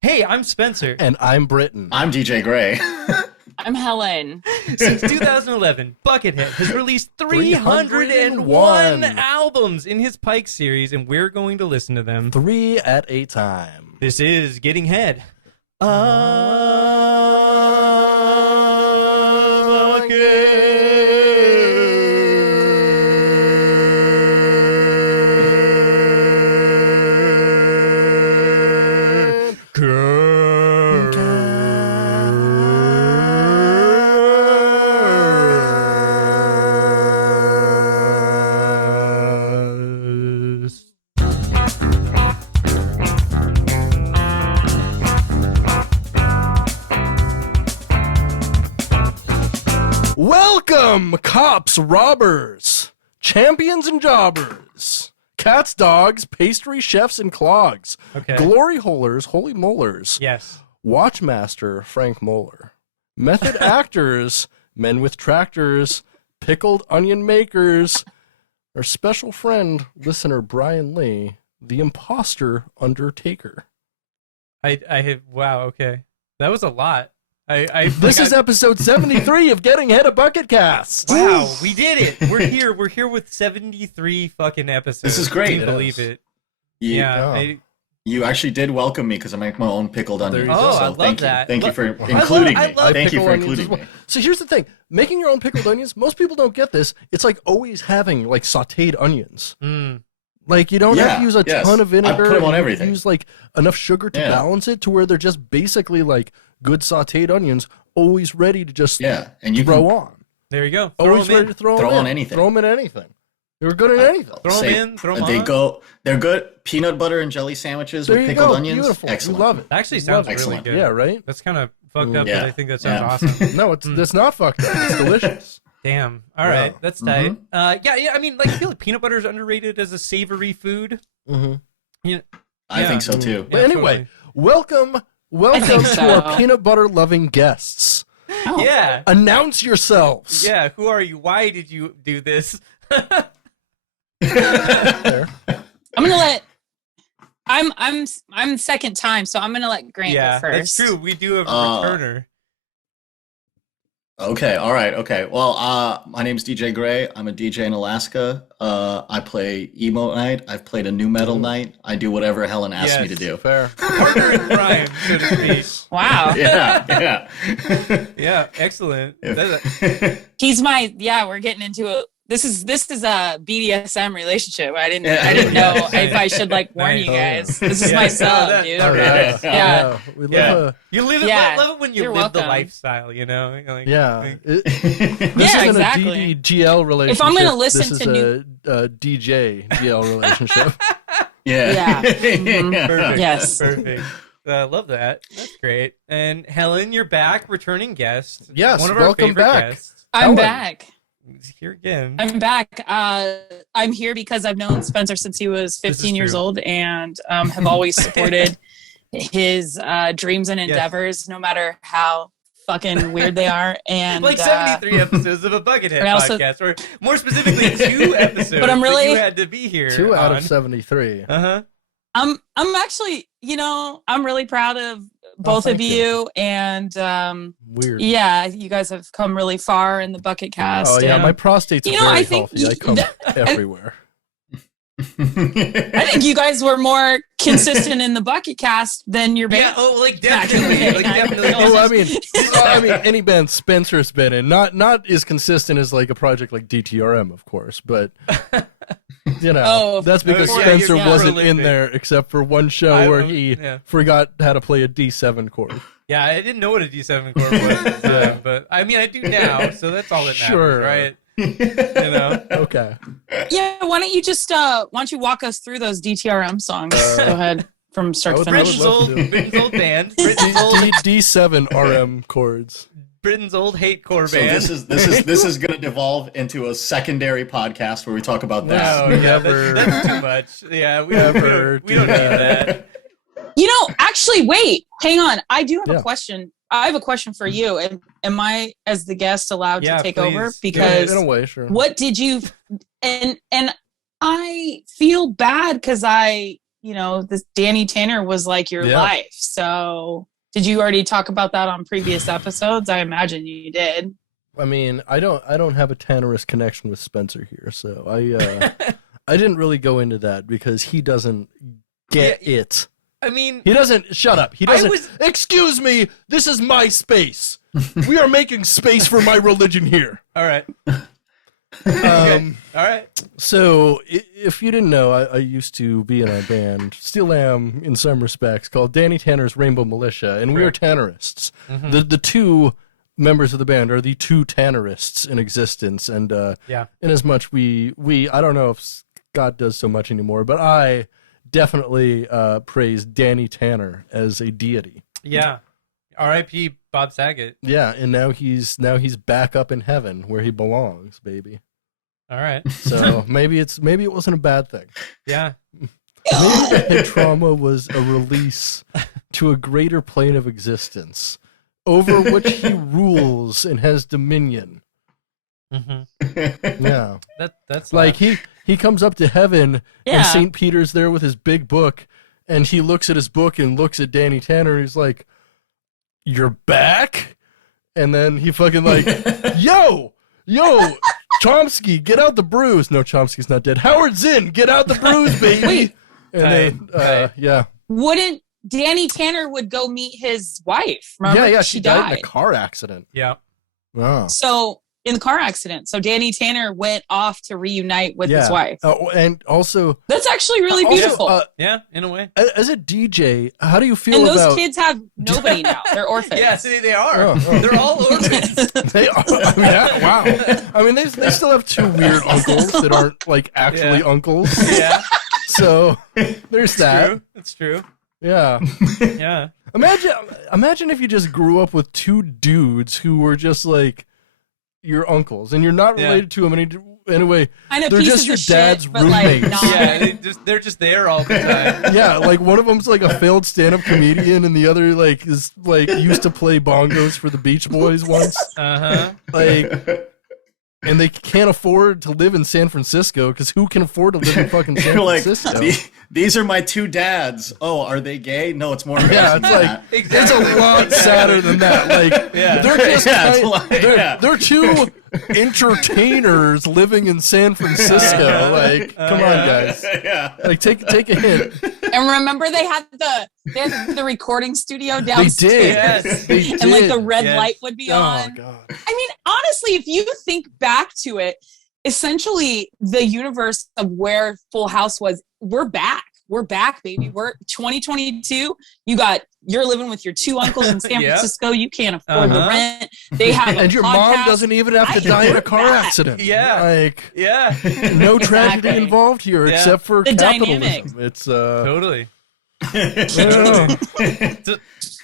Hey, I'm Spenser. And I'm Britton. I'm DJ Gre. I'm Helen. Since 2011, Buckethead has released 301 albums in his Pike series, and we're going to listen to them 3 at a time. This is Getting Head. Welcome, cops, robbers, champions and jobbers, cats, dogs, pastry chefs and clogs, glory holers, holy molars, Yes. watchmaster Frank Moeller, method actors, men with tractors, pickled onion makers, our special friend, listener Brian Lee, the imposter Undertaker. I have, wow, okay. That was a lot. This is episode 73 of Getting Head of Bucketcast. Wow, we did it. We're here. We're here with 73 fucking episodes. This is great. Can you believe it? Yeah. You actually did welcome me because I make my own pickled onions. Oh, so I love that. Thank you for including me. Thank you for including me. So here's the thing. Making your own pickled onions, most people don't get this. It's like always having like sauteed onions. Like you don't have to use a ton of vinegar. I put them on everything. Use like enough sugar to balance it to where they're just basically like good sauteed onions, always ready to just and you throw on. There you go. Always ready to throw on in. anything. Throw them in anything. They're good at anything. Throw them in, throw them on. They're good peanut butter and jelly sandwiches There with you pickled go. onions. Beautiful. Excellent. We love it. That actually sounds really Excellent. good. Yeah, right? That's kind of fucked up, Yeah. but I think that sounds awesome. No, that's not fucked up. It's delicious. Damn. All right. That's tight. Yeah, I mean, like, I feel like peanut butter is underrated as a savory food. I think so, too. But anyway, welcome to our peanut butter loving guests. Oh. Yeah. Announce yourselves. Yeah. Who are you? Why did you do this? There. I'm gonna let. I'm second time, so I'm gonna let Grant go first. That's true. We do have a returner. Okay, all right, okay. Well, my name's DJ Gre. I'm a DJ in Alaska. I play emo night. I've played a new metal night. I do whatever Helen asks me to do. Fair. Partner in crime, so to speak. Wow. Yeah. Yeah, excellent. He's my. Yeah, we're getting into a. This is a BDSM relationship. I didn't know if I should like warn you guys. This is my sub, dude. All right. Yeah. We love You live it. Love it when you live the lifestyle. You know. Like, this Yeah, isn't exactly. a DD-GL relationship. If I'm gonna listen this to is a DJ-GL relationship. Yeah. Perfect. Yes. Perfect. Love that. That's great. And Helen, you're back, returning guest. Yes, one of welcome our favorite back. guests. I'm back. He's here again. I'm back. I'm here because I've known Spenser since he was 15 years old and have always supported his dreams and endeavors, no matter how fucking weird they are. And like 73 episodes of a Buckethead podcast, or more specifically 2 episodes. But I'm really that you had to be here. 2 out of 73. I'm actually, I'm really proud of both of you, and weird. Yeah, you guys have come really far in the Bucketcast. Oh yeah, my prostate's very healthy. I come everywhere. I think you guys were more consistent in the Bucketcast than your band. Yeah, definitely. Definitely. I mean, any band Spencer's been in, not as consistent as like a project like DTRM, of course, but that's because Spenser wasn't in there except for one show where he forgot how to play a D7 chord. Yeah, I didn't know what a D7 chord was at the time, but I mean, I do now, so that's all that matters, right? Okay. Yeah, why don't you walk us through those DTRM songs? Go ahead from start to finish. Britain's old band. D7 RM chords. Britain's old hate core band. So this is going to devolve into a secondary podcast where we talk about that. No, that's too much. Yeah, we don't need that. Actually, wait, hang on. I do have a question. I have a question for you. Am I, as the guest, allowed to take over? Because in a way, sure. What did you? And I feel bad because I this Danny Tanner was like your life. So did you already talk about that on previous episodes? I imagine you did. I mean, I don't have a Tannerist connection with Spenser here, so I didn't really go into that because he doesn't get it. I mean, he doesn't. Shut up. He doesn't. Excuse me. This is my space. We are making space for my religion here. All right. Okay. All right. So, if you didn't know, I used to be in a band, still am in some respects, called Danny Tanner's Rainbow Militia, and we are Tannerists. Mm-hmm. The two members of the band are the two Tannerists in existence, and in as much we I don't know if Scott does so much anymore, but I definitely praise Danny Tanner as a deity. Yeah. R.I.P. Bob Saget. Yeah, and now he's back up in heaven where he belongs, baby. All right. So maybe it wasn't a bad thing. Yeah. Maybe the head trauma was a release to a greater plane of existence over which he rules and has dominion. Mm-hmm. Yeah. That's like he comes up to heaven and St. Peter's there with his big book and he looks at his book and looks at Danny Tanner and he's like, "You're back?" And then he fucking like, yo, Chomsky, get out the bruise. No, Chomsky's not dead. Howard Zinn, get out the bruise, baby. Wait. And then, Wouldn't Danny Tanner would go meet his wife? Remember? Yeah, she died in a car accident. Yeah. Wow. So in the car accident. So Danny Tanner went off to reunite with his wife. And also... That's actually really beautiful. Yeah, in a way. As a DJ, how do you feel about... And those kids have nobody now. They're orphans. Yeah, see, they are. They're all orphans. They are. I mean, wow. I mean, they still have two weird uncles that aren't, like, actually uncles. Yeah. So, there's that. It's true. Yeah. Yeah. Imagine if you just grew up with two dudes who were just, like, your uncles, and you're not related to them anyway. They're just your dad's roommates. They're just there all the time. Yeah, like one of them's like a failed stand-up comedian, and the other like is like used to play bongos for the Beach Boys once. Like, and they can't afford to live in San Francisco because who can afford to live in fucking San Francisco? These are my two dads. Oh, are they gay? No, it's more. Yeah, it's like it's a lot sadder than that. Like, they're two entertainers living in San Francisco. Like, come on, guys. Yeah. Like, take a hint. And remember, they had the recording studio downstairs. They did. Yes. They did. And like the red light would be on. Oh God. I mean, honestly, if you think back to it, essentially the universe of where Full House was, we're back. We're back, baby. We're 2022. You're living with your two uncles in San Francisco. You can't afford the rent. They have and your mom doesn't even have to die in a car accident. Yeah. Like, no tragedy involved here except for the capitalism. Dynamic. It's totally.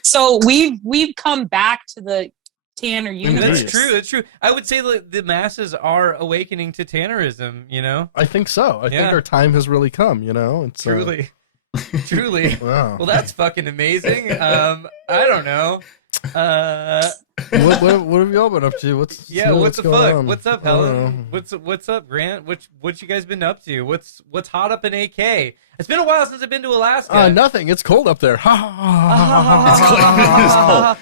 So we've come back to the Tanner universe. That's true. I would say the masses are awakening to Tannerism, you know? I think so. I think our time has really come, you know? It's, Truly. Wow. Well, that's fucking amazing. I don't know. What have y'all been up to? What's the fuck? On? What's up, Helen? What's up, Grant? What you guys been up to? What's hot up in AK? It's been a while since I've been to Alaska. Nothing. It's cold up there. It's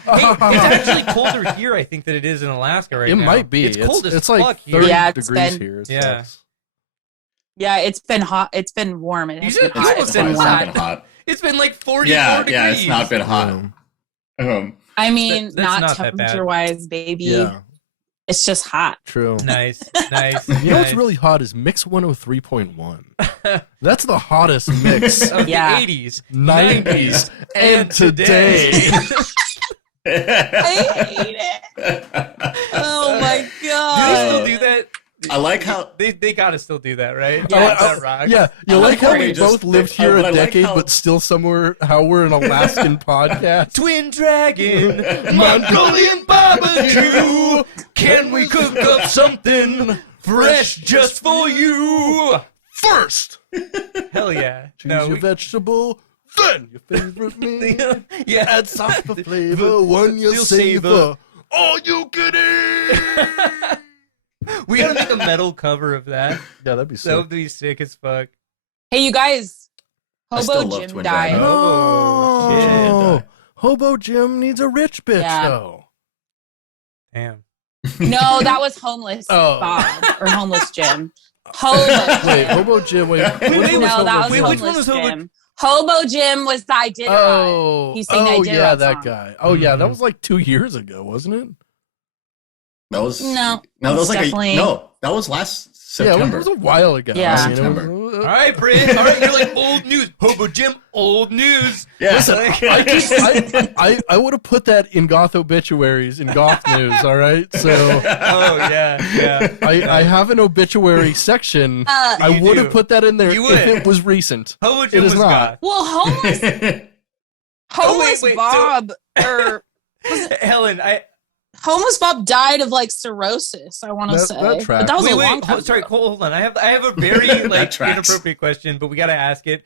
actually colder here, I think, than it is in Alaska right now. It might be. It's cold as like fuck 30 here. degrees here. Yeah, it's been hot. It's been warm. It's been hot. It's been like 44 degrees. Yeah, it's not been hot. I mean, that's not temperature-wise, baby. Yeah. It's just hot. True. Nice. You know what's really hot is Mix 103.1. That's the hottest mix of the 80s, 90s, and today. I hate it. Oh my god. Do they still do that? I like how they gotta still do that, right? Yeah, that rocks. Yeah, you like how we both lived here a decade, but still somewhere how we're an Alaskan podcast. Twin Dragon, Mongolian barbecue. Can we cook up something fresh just for you? First, hell yeah. Choose your vegetable, then your favorite meat. Yeah, add sauce for flavor, one you savor. All you can eat. We gotta make a metal cover of that. Yeah, that'd be sick. That would be sick as fuck. Hey, you guys, Hobo love Jim Twin died. Dragon. Oh, shit. Hobo Jim needs a rich bitch, Yeah. though. Damn. No, that was homeless Oh. Bob or homeless Jim. Homeless. Wait, Hobo Jim, wait. which one was No, Hobo that was Jim? which one homeless was Hobo- Jim. Hobo Jim was the Iditarod. Oh, He sang the Iditarod yeah, that song. guy. Oh, yeah, that Mhm. was like 2 years ago, wasn't it? That was No, that was like definitely- that was last Yeah, September. it was a while ago. Yeah. I mean, it September. was- All right, Britt. All right, you're like old news. Hobo Jim, old news. Yeah. Listen, I would have put that in goth obituaries in goth news. All right, so Oh yeah. I have an obituary section. I You would do. have put that in there You if would. it was recent. Hobo Jim is was not. God. Well, homeless wait, Bob or Helen, homeless Bob died of like cirrhosis. I want to That say, tracks. but that was a long time. sorry, ago. hold on. I have a very like tracks. inappropriate question, but we gotta ask it.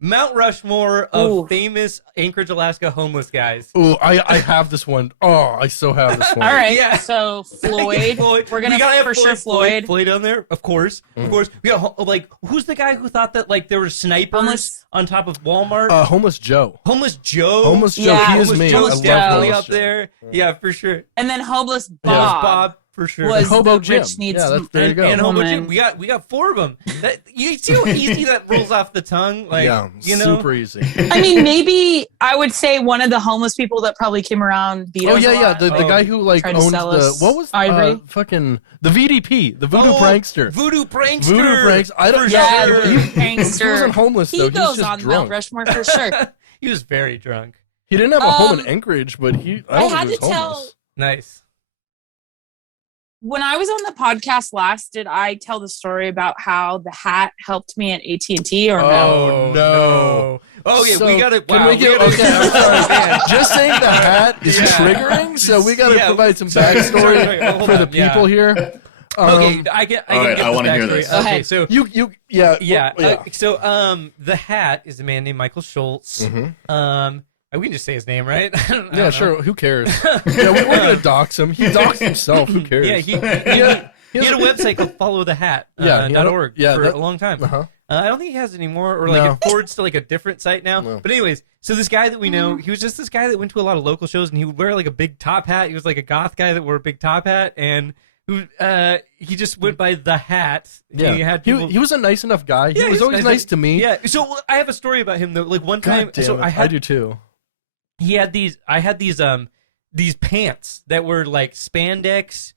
Mount Rushmore of Ooh. famous Anchorage, Alaska homeless guys. Oh, I have this one. Oh, I so have this one. All right, Yeah. so Floyd. We're gonna We gotta have for sure Floyd. Floyd on there, of course, of course. We got like who's the guy who thought that like there were snipers Homeless- on top of Walmart? Homeless Joe. Homeless Joe. Homeless Joe. Yeah. He is Homeless me. Joe I is love definitely Homeless up Joe. there. Yeah, for sure. And then homeless Homeless Bob Bob for sure. was Hobo the Jim. rich needs Yeah, there you go. And Hobo woman. Jim. We got 4 of them. You see how easy that rolls off the tongue? Like, Yeah, you know? super easy. I mean, maybe I would say one of the homeless people that probably came around beat Oh us yeah, a yeah. lot. The guy who like Tried to owned sell the us what was ivory. fucking the VDP, the Voodoo Oh, Prankster. Voodoo Prankster. Voodoo Pranks. I don't. For Yeah, sure. the He prankster. wasn't homeless though. He He was goes just on drunk. Mount Rushmore for sure. He was very drunk. He didn't have a home in Um, Anchorage, but he. I don't had think to he was tell homeless. Nice. when I was on the podcast last. Did I tell the story about how the hat helped me at AT&T or no? Oh, no. Oh yeah, So, we got to. Can we get? Okay, I'm sorry. Just saying the hat is Yeah. triggering, so we got to Yeah. provide some Sorry, backstory hold for the on, yeah. people here. Okay, I can. all right, get I this wanna hear backstory. this. Go Okay, ahead. so Yeah. the hat is a man named Michael Schultz. Mhm. We can just say his name, right? I don't Yeah, know. sure. Who cares? Yeah, we're gonna dox him. He doxed himself. Who cares? Yeah, he He had a website called followthehat Yeah, he had a- .org yeah, for that- a long time. Uh-huh. I don't think he has it anymore, or like No. it forwards to like a different site now. No. But anyways, so this guy that we know, he was just this guy that went to a lot of local shows, and he would wear like a big top hat. He was like a goth guy that wore a big top hat, and he just went by the hat. Yeah, He had people. he was a nice enough guy. He Yeah, was he's always nice to me. Yeah. So I have a story about him though. Like one time, God damn so it. I do too. he had these. I had these pants that were like spandex,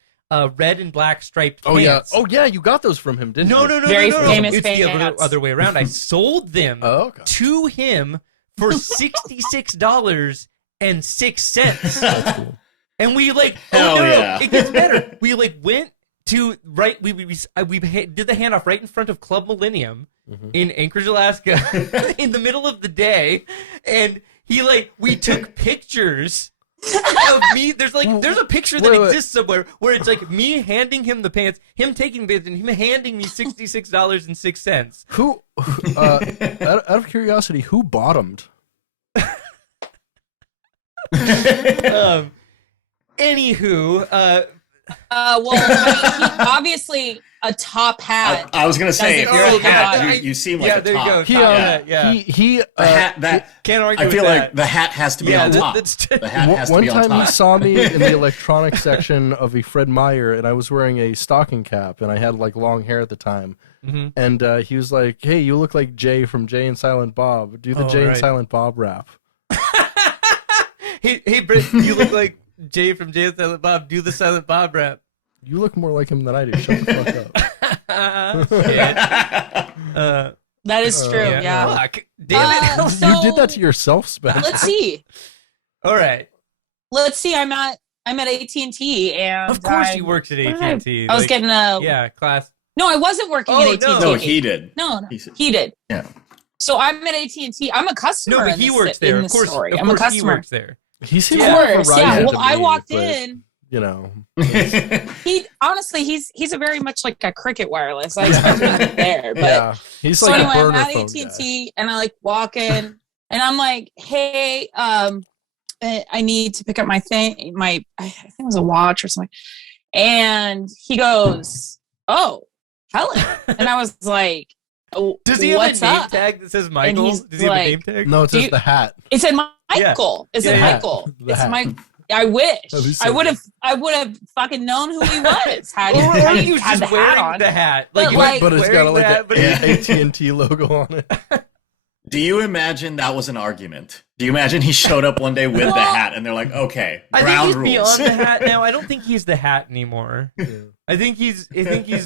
red and black striped Oh yeah. pants. Oh yeah. You got those from him, didn't No, you? no, no, Very no, no, no. famous It's the pants. other way around. I sold them Oh, okay. to him for $66.06. That's cool. And we like, Hell yeah. it gets better. We like went to we did the handoff right in front of Club Millennium in Anchorage, Alaska, in the middle of the day, and we took pictures of me. There's a picture that Wait. exists somewhere where it's like me handing him the pants, him taking the pants, and him handing me $66.06. Who? Out of curiosity, who bottomed? Anywho, Well, I mean, he obviously a top hat. I was gonna say, if Doesn't you're a really hat, have- you seem like yeah, a there you top. go. He, Top hat, yeah. he The hat that Can't argue I feel with like that. the hat has to be Yeah, on top. that's The hat has to One be on time he top. saw me in the electronics section of a Fred Meyer, and I was wearing a stocking cap, and I had like long hair at the time. Mhm. And he was like, "Hey, you look like Jay from Jay and Silent Bob. Do the Oh, Jay and right. Silent Bob rap." Hey, Britt, you look like Jay from Jay and Silent Bob. Do the Silent Bob rap. You look more like him than I do. Shut the fuck up. Shit. That is true. Yeah. Fuck. Damn it. So, You did that to yourself, Spencer. Let's see. All right. Let's see. I'm at AT&T, and Of course, I- you worked at what did I- AT&T. I was getting a. Yeah, class. No, I wasn't working Oh, at AT&T. No, he did. No, He said- he did. Yeah. So I'm at AT&T. I'm a customer. No, but in he this- works there. in Of this course, story. of I'm a course he customer. works there. He seems Of like course, Verizon yeah. to Well, I me, walked but, in. You know, He honestly, he's a very much like a Cricket Wireless. I expected him to be there, but yeah, he's so like anyway, a I'm burner at phone AT&T, and I like walk in, and I'm like, hey, I need to pick up my thing. I think it was a watch or something. And he goes, oh, Helen. And I was like, Does he have what's a name up? tag that says Michael? he's Does he have a like, name tag? No, it says you- the hat. It said Michael. It said Yeah. Michael. The It's hat. Mike. I wish. That'd be so I would have fucking known who he was. Had Or he he was had just the hat wearing on. the hat. But, he was like- But it's got wearing like that, but he- an AT&T logo on it. Do you imagine that was an argument? Do you imagine he showed up one day with the Well, hat and they're like, okay, I ground think he's rules. beyond the hat now. I don't think he's the hat anymore. Yeah. I think he's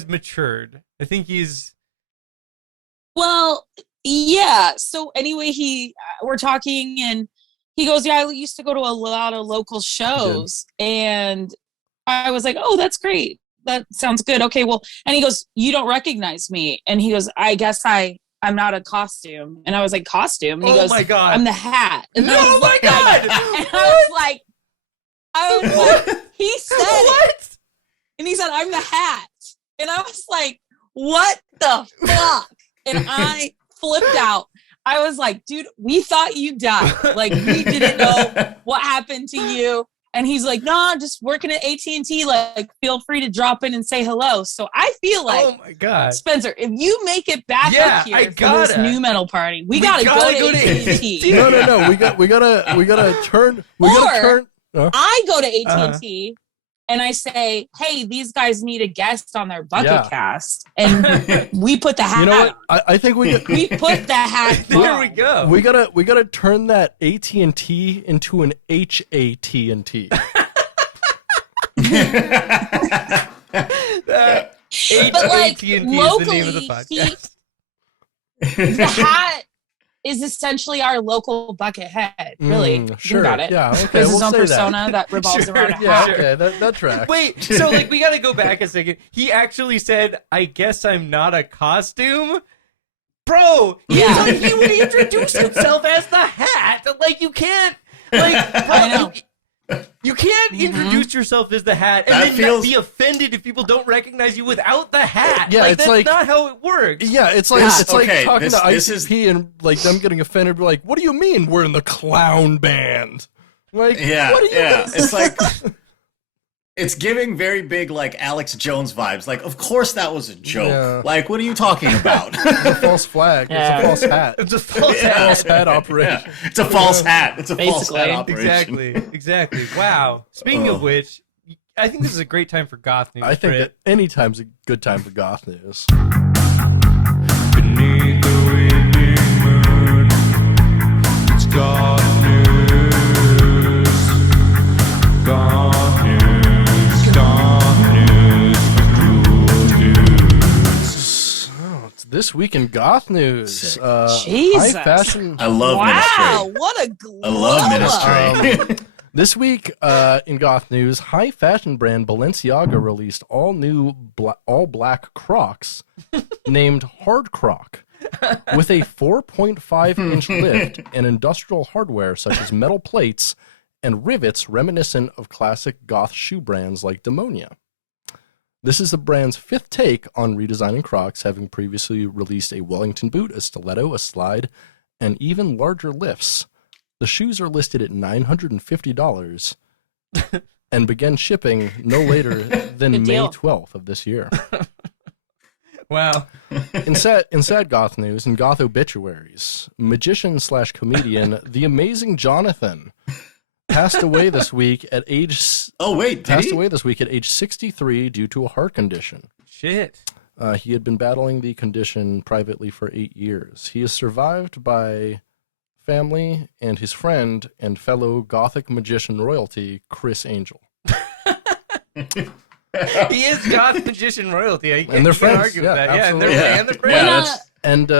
matured. I think he's Well, yeah. So anyway, we're talking and he goes, yeah, I used to go to a lot of local shows. And I was like, oh, that's great. That sounds good. Okay, well, and he goes, you don't recognize me. And he goes, I guess I'm not a costume. And I was like, costume? And he goes, my god. I'm the hat. And I No, was my like- God. And I was like, he said it. What? And he said, I'm the hat. And I was like, what the fuck? And I flipped out. I was like, dude, we thought you died. Like, we didn't know what happened to you. And he's like, no, just working at AT&T. Like, feel free to drop in and say hello. So I feel like, Oh my god. Spencer, if you make it back Yeah, up here I for this gotta. new metal party, we gotta go to AT&T. No. We gotta turn. I go to AT&T and I say, hey, these guys need a guest on their Bucketcast. And we put the hat You know on. what? I think we put the hat There on. we go. we gotta turn that AT&T into an HAT&T. But like AT&T is the locally, name of the podcast. the hat is essentially our local Buckethead. Really, Think Sure. about it. Yeah. Okay. There's we'll his own say persona that revolves Sure, around a Yeah. hat. Okay. That tracks. Wait, so like we gotta go back a second. He actually said, I guess I'm not a costume? Bro, Yeah. he would introduce himself as the hat. Like you can't like bro, I know. You can't introduce yourself as the hat and That then feels- not be offended if people don't recognize you without the hat. Yeah, like, it's that's like- not how it works. Yeah, it's like Yeah. it's like Okay, talking to this ICP and like them getting offended. Like, what do you mean we're in the clown band? Like, Yeah, what do you yeah. mean? It's like it's giving very big like Alex Jones vibes. Like, of course that was a joke. Yeah. Like, what are you talking about? It's a false flag. Yeah. It's a false hat. It's a false Yeah. False hat. hat operation. Yeah. It's a false hat. It's a false Basically. hat operation. Exactly. Wow. Speaking of which, I think this is a great time for goth news. I think Britt. that any time's a good time for goth news. Beneath the waning moon, it's God news. God news, God news, cruel news. Oh, it's this week in goth news. Sick. Jesus. High fashion. I love Wow, ministry. what a glow I love up. ministry. This week in goth news, high fashion brand Balenciaga released all new all black Crocs named Hard Croc with a 4.5-inch lift and industrial hardware such as metal plates and rivets reminiscent of classic goth shoe brands like Demonia. This is the brand's fifth take on redesigning Crocs, having previously released a Wellington boot, a stiletto, a slide, and even larger lifts. The shoes are listed at $950 and began shipping no later than Good May deal. 12th of this year. Wow. In sad goth news and goth obituaries, magician/comedian The Amazing Johnathan passed away this week at age Oh wait, did passed he? away this week at age 63 due to a heart condition. Shit. He had been battling the condition privately for 8 years. He is survived by family and his friend and fellow gothic magician royalty, Chris Angel. He is goth magician royalty. I And they're can't friends. argue with Yeah, that. Yeah, and they're, absolutely. and they're Yeah, friends. that's-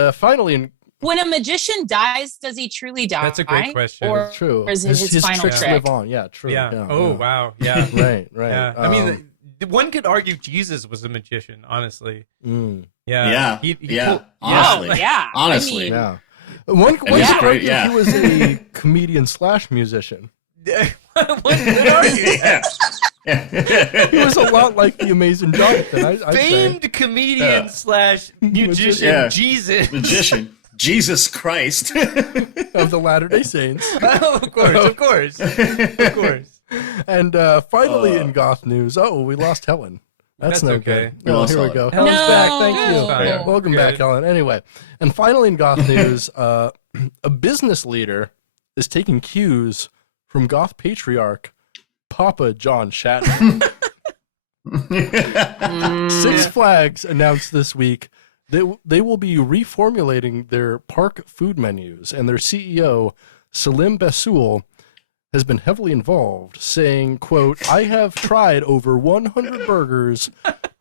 And finally, When a magician dies, does he truly die? That's a great question. Or true. Or is it his final tricks trick? live on. Yeah, true. Yeah. Oh, wow. Yeah. Right. Yeah. I mean, one could argue Jesus was a magician, honestly. Yeah. Yeah, He yeah. pulled- Honestly. Oh, yeah. Honestly. I mean, yeah. One And he's could great, argue yeah. he was a comedian/musician. one could argue. He was a lot like the Amazing Johnathan. I'd say. Famed comedian slash magician Yeah. Jesus. Magician. Jesus Christ. of the Latter-day Saints. Of course. And finally in goth news, we lost Helen. That's no okay. good. Oh, here we go. Helen. Helen's No. back. Thank It's you. fine. Welcome Good. back, Helen. Anyway, and finally in goth news, a business leader is taking cues from goth patriarch Papa John Shatner. Six Flags announced this week that they will be reformulating their park food menus, and their CEO, Salim Bassoul, has been heavily involved, saying, quote, I have tried over 100 burgers,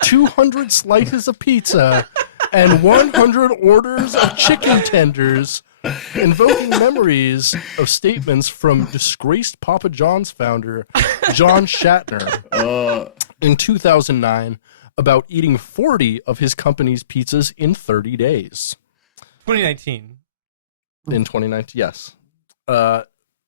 200 slices of pizza, and 100 orders of chicken tenders, invoking memories of statements from disgraced Papa John's founder, John Shatner, in 2009 about eating 40 of his company's pizzas in 30 days. 2019. In 2019, yes. I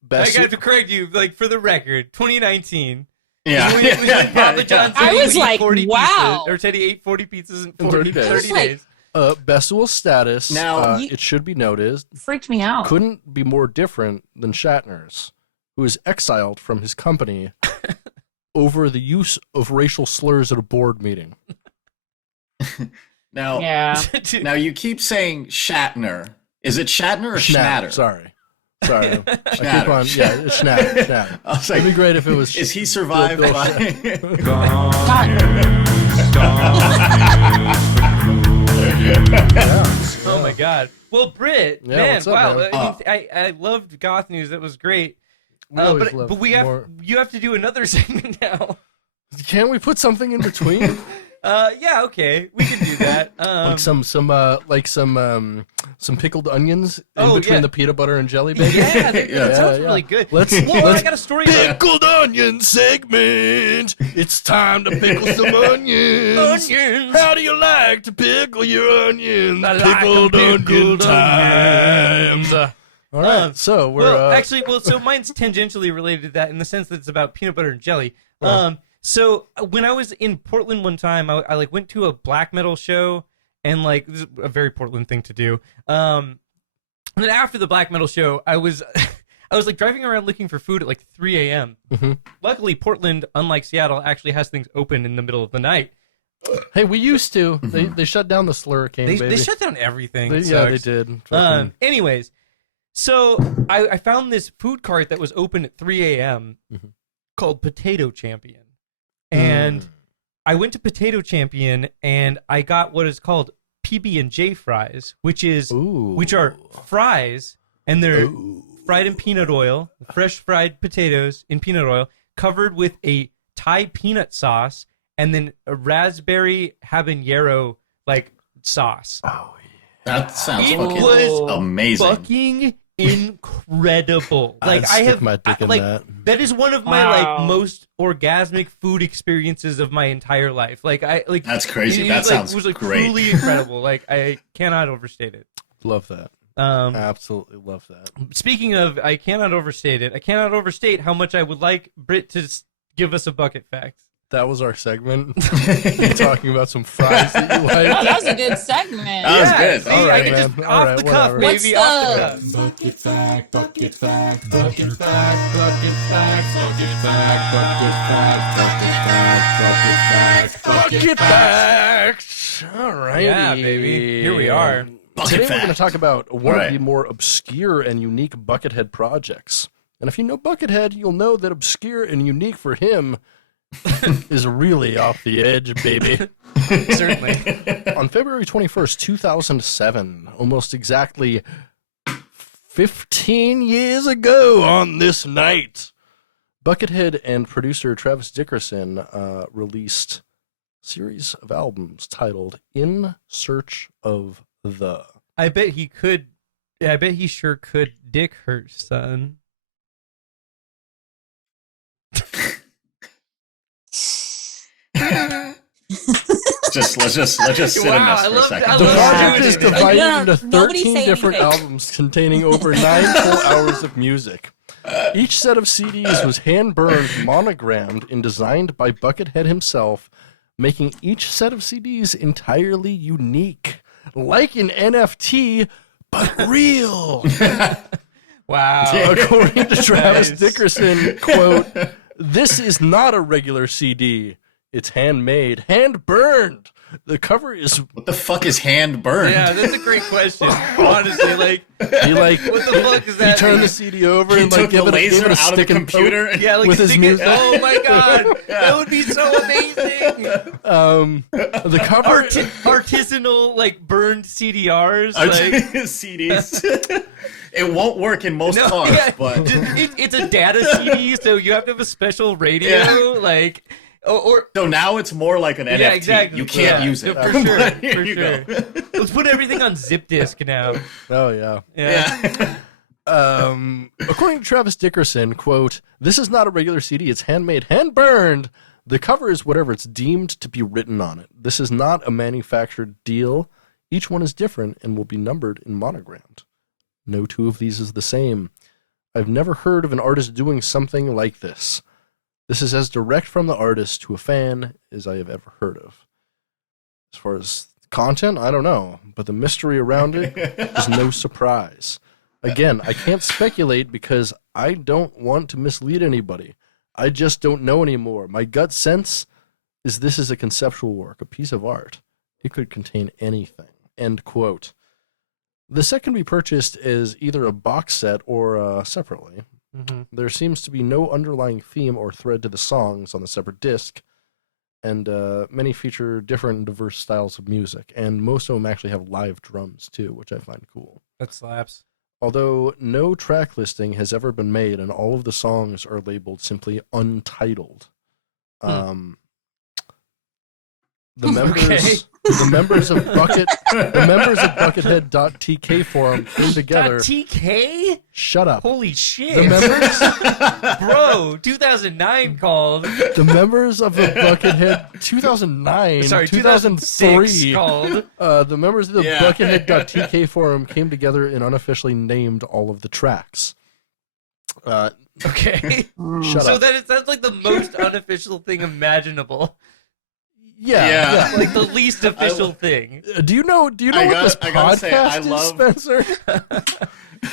got to correct you, like, for the record, 2019. Yeah. It was when Papa John said I he was would eat like, 40 wow. pizzas, or said he ate 40 pizzas in 30 30 days. days. Bassoul's status, Now- it should be noted, Freaked me out. couldn't be more different than Shatner's, who is exiled from his company over the use of racial slurs at a board meeting. Now, Yeah. now you keep saying Shatner. Is it Shatner or Schnatter? Sorry. I keep Schnatter. on, yeah, it's Schnatter. I was It'd like, be great if it was. is he survived Bill by? Oh my god. Well, Britt, Yeah, man, what's up, wow. man? I loved goth news. That was great. We always But love we have more. you have to do another segment now. Can't we put something in between? Yeah, okay, we can do that. like some pickled onions in between yeah. the peanut butter and jelly, baby. Yeah, that sounds yeah. really good. Let's I got a story about pickled onion segment. It's time to pickle some onions. onions. How do you like to pickle your onions? I like 'em pickled onion pickled times. All right, so we're So mine's tangentially related to that in the sense that it's about peanut butter and jelly. So when I was in Portland one time, I like went to a black metal show, and like this is a very Portland thing to do. And then after the black metal show, I was I was like driving around looking for food at like 3 a.m. Luckily, Portland, unlike Seattle, actually has things open in the middle of the night. Hey, we used to. They shut down the slurricane, baby. They shut down everything. It Yeah, they sucks. did. Anyways, so I found this food cart that was open at 3 a.m. called Potato Champion. And I went to Potato Champion and I got what is called PB&J Fries, which are fries, and they're fried in peanut oil, fresh fried potatoes in peanut oil, covered with a Thai peanut sauce, and then a raspberry habanero like sauce. That sounds It fucking was amazing. fucking incredible. Like I'd I have stick my dick in like that. that is one of my Wow. like most orgasmic food experiences of my entire life. Like I like That's crazy. it That was, like, sounds it was like great. truly incredible. Like I cannot overstate it. Love that. Absolutely love that. Speaking of, I cannot overstate it. I cannot overstate how much I would like Britt to give us a bucket fact. That was our segment. Talking about some fries that you Oh, like. that was a good segment. That was good. See, All I right, can man. just All off right, the cuff, whatever. baby, What's off the the- cuff. Bucket fact, bucket fact, bucket fact, bucket fact, bucket fact, bucket fact, bucket fact, bucket fact, Bucket facts. All right. Yeah, baby. Here we are. Bucket Today we're fact. going to talk about one All of the right. more obscure and unique Buckethead projects. And if you know Buckethead, you'll know that obscure and unique for him is really off the edge, baby. Certainly. On February 21st, 2007, almost exactly 15 years ago on this night, Buckethead and producer Travis Dickerson released a series of albums titled In Search of the. I bet he could. Yeah, I bet he sure could dick her son. Let's just sit in this for I a love second. that. The I love project that. is divided No, into nobody 13 say different anything. albums containing over 9 full hours of music. Each set of CDs was hand-burned, monogrammed, and designed by Buckethead himself, making each set of CDs entirely unique. Like an NFT, but real. Wow. According to Travis Nice. Dickerson, quote, "This is not a regular CD. It's handmade, hand burned. The cover is What the fuck is hand burned? Yeah, that's a great question. Honestly, like, he like what the fuck is that? he turned the CD over He and took like the give it laser a out of the stick and computer. Yeah, like with his stick it- music. Oh my god, that would be so amazing. The cover Artisanal, like burned CDRs. Like, CDs. It won't work in most no, cars, yeah, but it's a data CD, so you have to have a special radio. Yeah. Like, or so now it's more like an NFT. yeah, exactly. You can't use it. for sure. But here For you sure. go. Let's put everything on zip disk now. Oh yeah. Yeah. Yeah. According to Travis Dickerson, quote, "This is not a regular CD. It's handmade, hand burned. The cover is whatever it's deemed to be written on it. This is not a manufactured deal. Each one is different and will be numbered and monogrammed. No two of these is the same. I've never heard of an artist doing something like this. This is as direct from the artist to a fan as I have ever heard of. As far as content, I don't know, but the mystery around it is no surprise. Again, I can't speculate because I don't want to mislead anybody. I just don't know anymore. My gut sense is this is a conceptual work, a piece of art. It could contain anything." End quote. The set can be purchased as either a box set or separately. Mm-hmm. There seems to be no underlying theme or thread to the songs on the separate disc, and many feature different and diverse styles of music, and most of them actually have live drums too, which I find cool. That slaps. Although no track listing has ever been made, and all of the songs are labeled simply Untitled. The members, Okay. the members of Buckethead.tk forum came together. .tk? Shut up. Holy shit. The members, Bro, 2009 called. the members of the Buckethead 2009, Sorry, 2003 2006 called. The members of the Yeah. Buckethead.tk forum came together and unofficially named all of the tracks. Okay. Shut So up. that's like the most unofficial thing imaginable. Yeah. Like the least official thing. Do you know what this I gotta podcast say, I is, love- Spencer?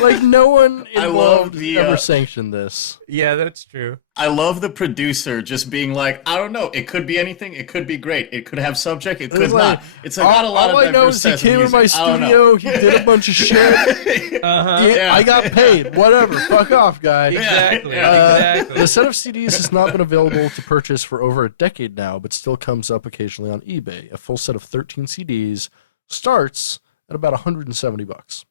Like no one I love involved the, ever sanctioned this. Yeah, that's true. I love the producer just being like, I don't know, it could be anything, it could be great, it could have subject, it could It's like, not. It's got a lot all of I know is he diverse came in my music. I don't studio, he did a bunch of shit. Uh-huh. Yeah, I got paid. Whatever. Fuck off, guy. Exactly. Yeah. Exactly. The set of CDs has not been available to purchase for over a decade now, but still comes up occasionally on eBay. A full set of 13 CDs starts at about $170.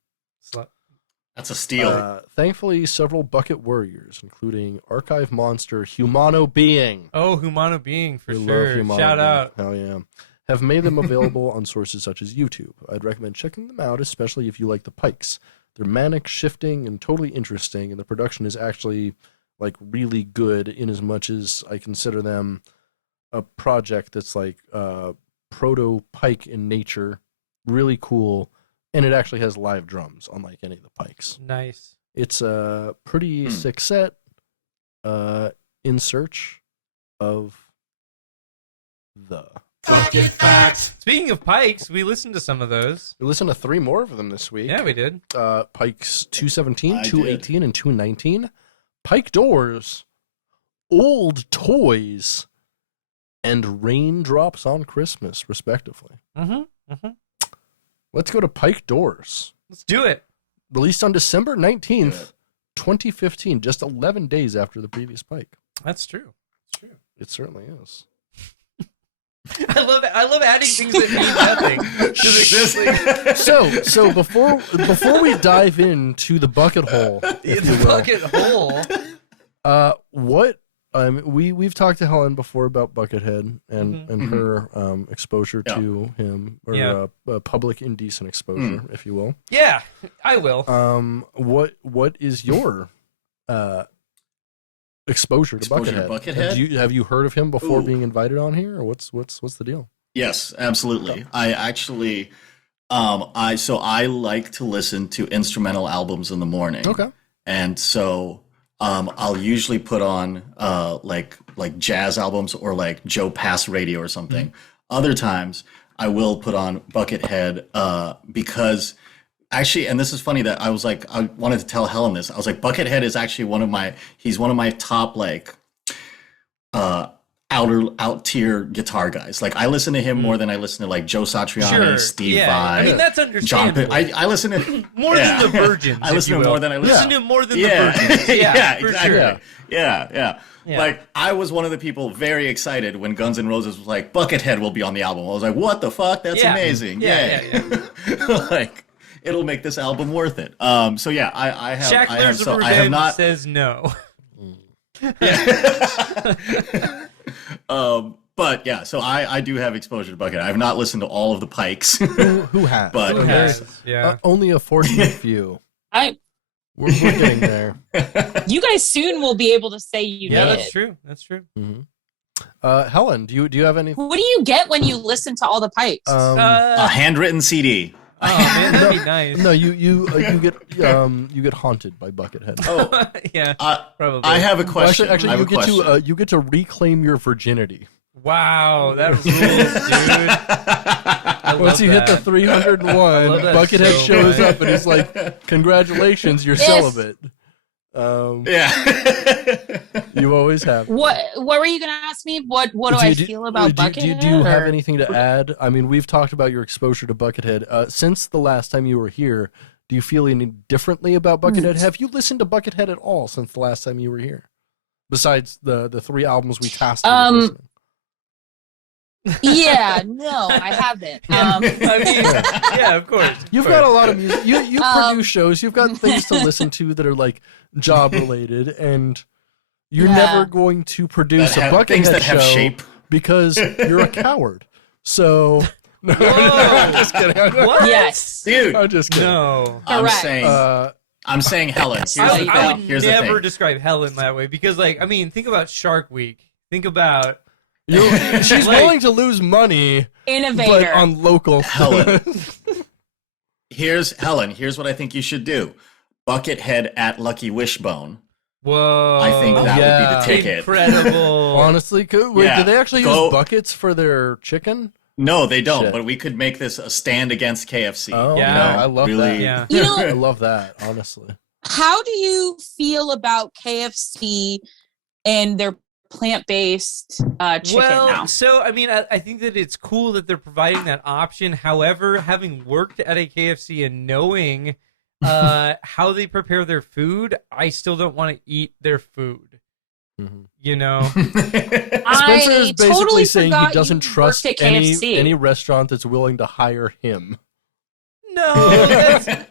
That's a steal. Thankfully, several Bucket warriors, including Archive Monster, Humano Being. Oh, Humano Being for We sure. love Humano Shout Being. out. Hell yeah. Have made them available on sources such as YouTube. I'd recommend checking them out, especially if you like the Pikes. They're manic, shifting, and totally interesting, and the production is actually like really good in as much as I consider them a project that's like proto Pike in nature, really cool, and it actually has live drums, unlike any of the Pikes. Nice. It's a pretty sick set. In search of the. Bucket Facts. Speaking of Pikes, we listened to some of those. We listened to 3 more of them this week. Yeah, we did. Pikes 217, I 218, and 219. Pike Doors, Old Toys, and Raindrops on Christmas, respectively. Mm-hmm. Mm-hmm. Let's go to Pike Doors. Let's do it. Released on December 19th, Yeah. 2015, just 11 days after the previous Pike. That's true. It's true. It certainly is. I love adding things that mean nothing. So before we dive into the bucket hole, if you The will, bucket hole. what we've talked to Helen before about Buckethead and Mhm. her exposure Yeah. to him, or Yeah. public indecent exposure, if you will. Yeah, I will. What is your exposure to Exposure to Buckethead? Buckethead? Have you heard of him before Ooh. being invited on here, or what's the deal? Yes, absolutely. I actually, I like to listen to instrumental albums in the morning. Okay. And so I'll usually put on like jazz albums or like Joe Pass radio or something. Mm-hmm. Other times I will put on Buckethead because actually, and this is funny that I wanted to tell Helen this. I was like, Buckethead is actually one of my top like out tier guitar guys. Like I listen to him more than I listen to like Joe Satriani, Sure. Steve Yeah. Vai. I mean, that's John understandable. I listen to More than the Virgins. I listen to more than I listen to more than yeah. the Virgins. Yeah, for exactly. sure. Yeah. Yeah. Like I was one of the people very excited when Guns N' Roses was like Buckethead will be on the album. I was like, what the fuck? That's amazing. Yeah. Like it'll make this album worth it. So yeah, I have Shackler's of I Revenge have not says no. but yeah, so I do have exposure to Buckethead. I've not listened to all of the Pikes. Who has? But Who has? Yeah. Only a fortunate few. We're getting there. You guys soon will be able to say you Yeah, did that's it. true. That's true. Helen, do you have any? What do you get when you listen to all the Pikes? A handwritten CD. Oh man, that'd be nice. No, you get haunted by Buckethead. Oh, Yeah, probably. I have a question. Actually, I have you a get question. to you get to reclaim your virginity. Wow, that rules, dude. I Once love you hit the that. 301, love that Buckethead so shows much. up and he's like, "Congratulations, you're celibate." Yeah. You always have. what were you gonna ask me? What do I feel about Buckethead? Do you have or- anything to add? I mean, we've talked about your exposure to Buckethead. Since the last time you were here, do you feel any differently about Buckethead? Have you listened to Buckethead at all since the last time you were here? Besides the 3 albums we tasked you with listening? Yeah, no, I haven't. I mean, yeah, of course. You've got a lot of music. You produce shows. You've got things to listen to that are like job related, and you're Yeah. never going to produce a Buckethead things that show have shape. because you're a coward. So, no, I'm just kidding. What? Yes. Dude, I'm just kidding. No. Correct. I'm saying Helen. Here's I the would thing. Here's the never thing. describe Helen that way because, like, I mean, think about Shark Week. Think about She's like- willing to lose money, but Innovator. on local. Helen. Here's what I think you should do. Buckethead at Lucky Wishbone. whoa. I think that yeah. would be the ticket. Incredible. Honestly, wait, Yeah, do they actually go- use buckets for their chicken? No, they don't. Shit. But we could make this a stand against KFC. Oh, Yeah. You know, I love really, that. Yeah. You know, I love that, honestly. how do you feel about KFC and their plant-based chicken Well, now? so I mean, I think that it's cool that they're providing that option. However, having worked at a KFC and knowing how they prepare their food, I still don't want to eat their food. Mhm. You know? Spenser I is basically totally saying he forgot doesn't you trust worked at KFC. any restaurant that's willing to hire him. No,